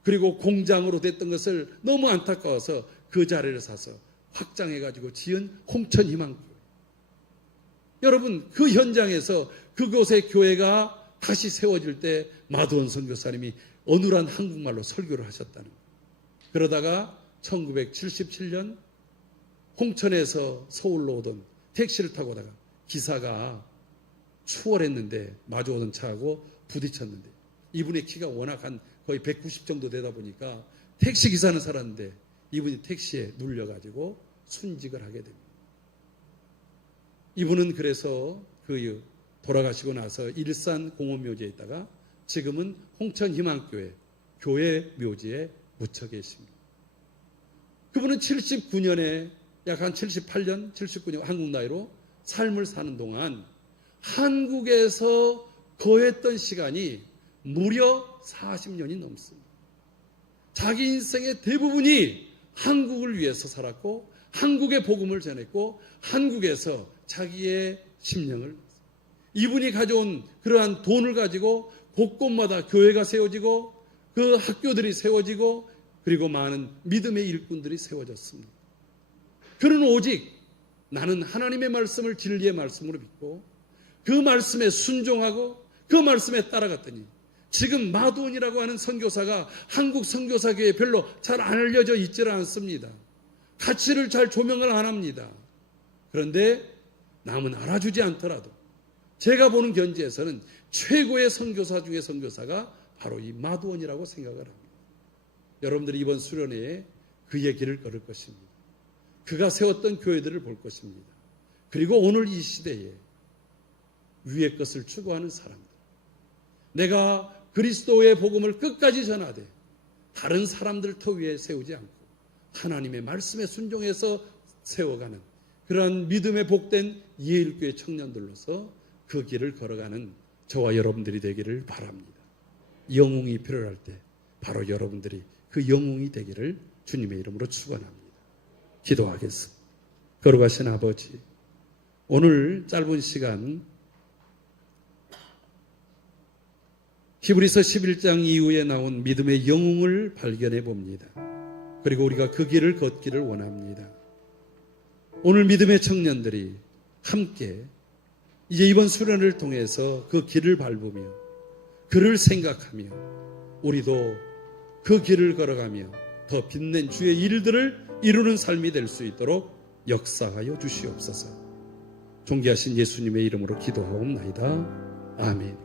그리고 공장으로 됐던 것을 너무 안타까워서 그 자리를 사서 확장해가지고 지은 홍천희망교회. 여러분, 그 현장에서 그곳의 교회가 다시 세워질 때 마두원 선교사님이 어눌한 한국말로 설교를 하셨다는 거예요. 그러다가 1977년 홍천에서 서울로 오던 택시를 타고 오다가 기사가 추월했는데 마주오던 차하고 부딪혔는데 이분의 키가 워낙 한 거의 190 정도 되다 보니까 택시 기사는 살았는데 이분이 택시에 눌려가지고 순직을 하게 됩니다. 이분은 그래서 그 돌아가시고 나서 일산 공원묘지에 있다가 지금은 홍천희망교회 교회 묘지에 묻혀 계십니다. 그분은 79년에 약 한 78년, 79년 한국 나이로 삶을 사는 동안 한국에서 거했던 시간이 무려 40년이 넘습니다. 자기 인생의 대부분이 한국을 위해서 살았고 한국의 복음을 전했고 한국에서 자기의 심령을 이분이 가져온 그러한 돈을 가지고 곳곳마다 교회가 세워지고 그 학교들이 세워지고 그리고 많은 믿음의 일꾼들이 세워졌습니다. 그는 오직 나는 하나님의 말씀을 진리의 말씀으로 믿고 그 말씀에 순종하고 그 말씀에 따라갔더니 지금 마두원이라고 하는 선교사가 한국 선교사교회에 별로 잘 안 알려져 있지를 않습니다. 가치를 잘 조명을 안 합니다. 그런데 남은 알아주지 않더라도 제가 보는 견지에서는 최고의 선교사 중의 선교사가 바로 이 마두원이라고 생각을 합니다. 여러분들이 이번 수련회에 그의 길을 걸을 것입니다. 그가 세웠던 교회들을 볼 것입니다. 그리고 오늘 이 시대에 위의 것을 추구하는 사람들, 내가 그리스도의 복음을 끝까지 전하되 다른 사람들 터 위에 세우지 않고 하나님의 말씀에 순종해서 세워가는 그러한 믿음에 복된 예일교회 청년들로서 그 길을 걸어가는 저와 여러분들이 되기를 바랍니다. 영웅이 필요할 때 바로 여러분들이 그 영웅이 되기를 주님의 이름으로 축원합니다. 기도하겠습니다. 걸어가신 아버지, 오늘 짧은 시간 히브리서 11장 이후에 나온 믿음의 영웅을 발견해 봅니다. 그리고 우리가 그 길을 걷기를 원합니다. 오늘 믿음의 청년들이 함께 이제 이번 수련을 통해서 그 길을 밟으며 그를 생각하며 우리도 그 길을 걸어가며 더 빛낸 주의 일들을 이루는 삶이 될 수 있도록 역사하여 주시옵소서. 존귀하신 예수님의 이름으로 기도하옵나이다. 아멘.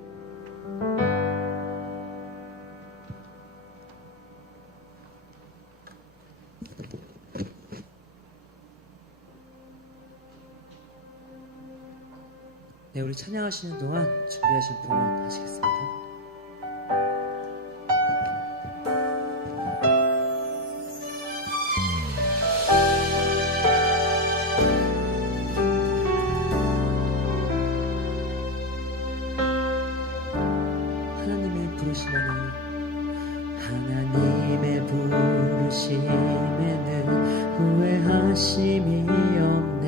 네, 우리 찬양하시는 동안 준비하신 부분 하시겠습니다. 하나님의 부르심에는 후회하심이 없네.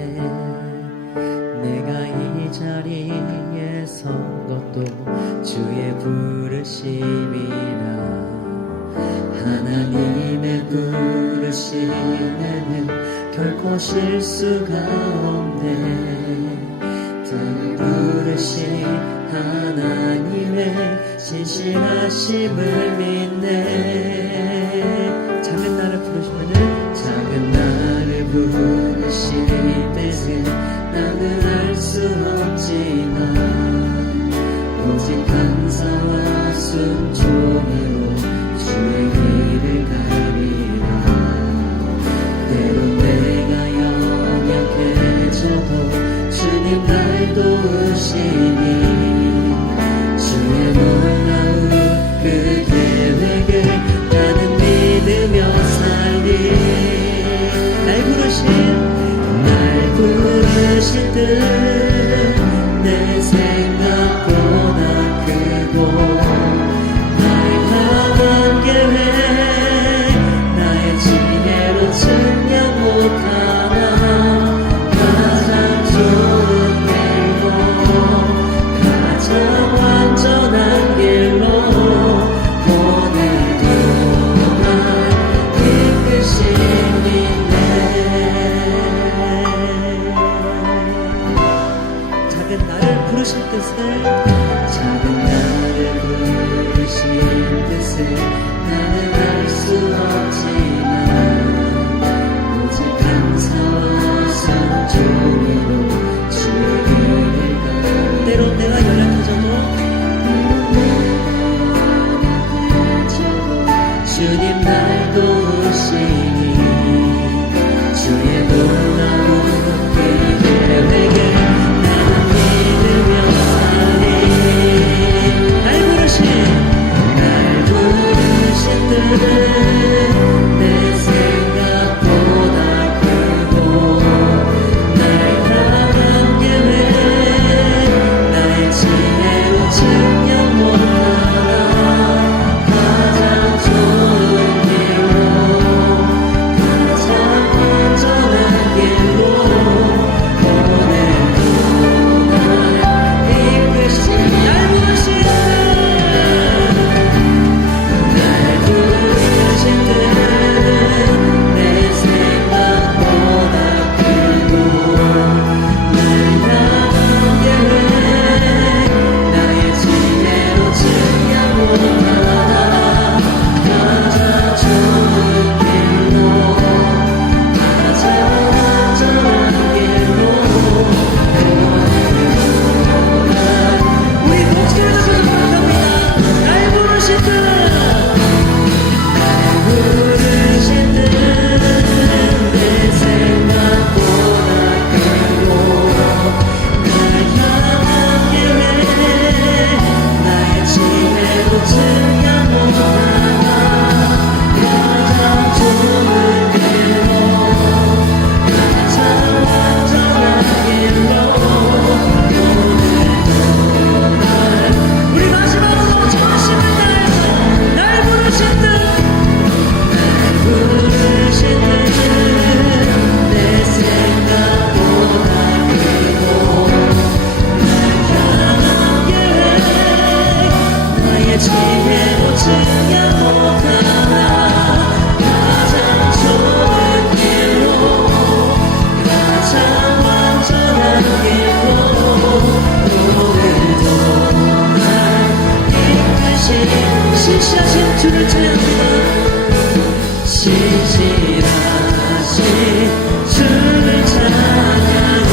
내가 이 자리에 선 것도 주의 부르심이라. 하나님의 부르심에는 결코 실수가 없네. 그 부르심 하나님의 신실하심을 믿네. 작은 나를 부르시면은 작은 나를 오직 감사와 순종으로 주의 길을 가리라. 때론 내가 연약해져도 주님 날 도우시니 주의 놀라운 그 계획을 나는 믿으며 살리. 날 부르신 뜻 내 생각보다 크고 나의 강한 계획 나의 지혜로 증명 못하나 가장 좋은 길로 가장 완전한 길로 오늘도 날 이끄시니 작은 나를 부르신 뜻을 나는 알 수 없지만 오직 감사와 순종으로 주의 길을 가리라. 때론 내가 연약해져도 주님 날 도우시니 주의 놀라운 그 계획을 나는 믿으며 살리. 날 부르신 뜻 내 생각보다 크고 나의 강한 계획 나의 지혜로 증명 못하나 가장 좋은 길로 가장 완전한 길로 오늘도 날 이끄시니. 날 부르신 뜻내 생각보다 크고 나의 강한 계획 나의 지혜로 증명 못하나 가장 좋은 길로 가장 완전한 길로 우리 목소리를 들어서 부탁합니다. 날 부르신 뜻 내 생각보다 크고 나의 강한 계획 나의 지혜로 증명 못하나 가장 좋은 길로 가장 완전한 길로 오늘도 날. 우리 마지막으로 전심을 다해서 날 부르신 뜻 내 생각보다 크고 나의 강한 계획 나의 지혜로 증명 못하나 가장 좋은 길로 가장 완전한 길로 오늘도 날 이끄시니. 신실하신 주를 찬양합니다. 신실하신 주를 찬양해.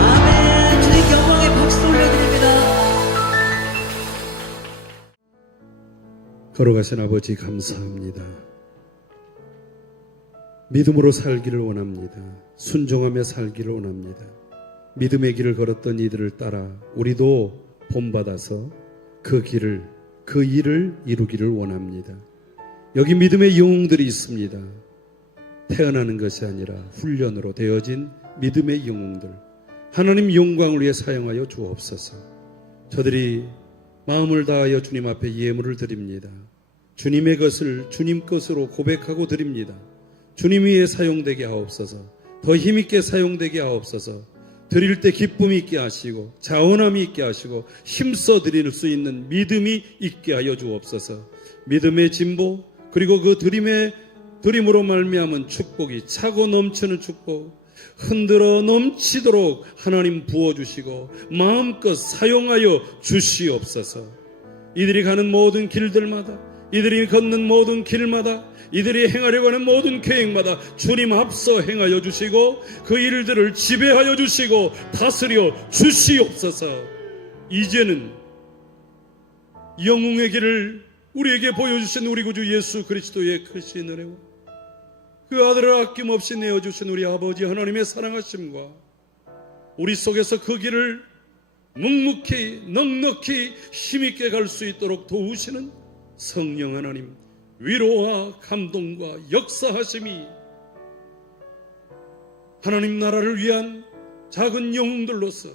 아멘. 주님께 영광의 박수 올려드립니다. 걸어가신 아버지 감사합니다. 믿음으로 살기를 원합니다. 순종하며 살기를 원합니다. 믿음의 길을 걸었던 이들을 따라 우리도 본받아서 그 일을 이루기를 원합니다. 여기 믿음의 영웅들이 있습니다. 태어나는 것이 아니라 훈련으로 되어진 믿음의 영웅들, 하나님 영광을 위해 사용하여 주옵소서. 저들이 마음을 다하여 주님 앞에 예물을 드립니다. 주님의 것을 주님 것으로 고백하고 드립니다. 주님 위에 사용되게 하옵소서. 더 힘있게 사용되게 하옵소서. 드릴 때 기쁨이 있게 하시고 자원함이 있게 하시고 힘써 드릴 수 있는 믿음이 있게 하여 주옵소서. 믿음의 진보 그리고 그 드림으로 말미암은 축복이 차고 넘치는 축복, 흔들어 넘치도록 하나님 부어주시고 마음껏 사용하여 주시옵소서. 이들이 가는 모든 길들마다 이들이 걷는 모든 길마다, 이들이 행하려고 하는 모든 계획마다 주님 앞서 행하여 주시고 그 일들을 지배하여 주시고 다스려 주시옵소서. 이제는 영웅의 길을 우리에게 보여주신 우리 구주 예수 그리스도의 크신 은혜와 그 아들을 아낌없이 내어주신 우리 아버지 하나님의 사랑하심과 우리 속에서 그 길을 묵묵히 넉넉히 힘있게 갈 수 있도록 도우시는 성령 하나님, 위로와 감동과 역사하심이 하나님 나라를 위한 작은 영웅들로서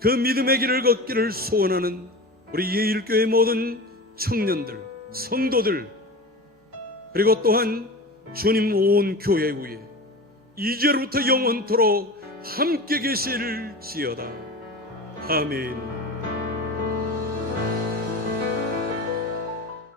그 믿음의 길을 걷기를 소원하는 우리 예일교회 모든 청년들, 성도들, 그리고 또한 주님 온 교회 위에 이제로부터 영원토록 함께 계실지어다. 아멘.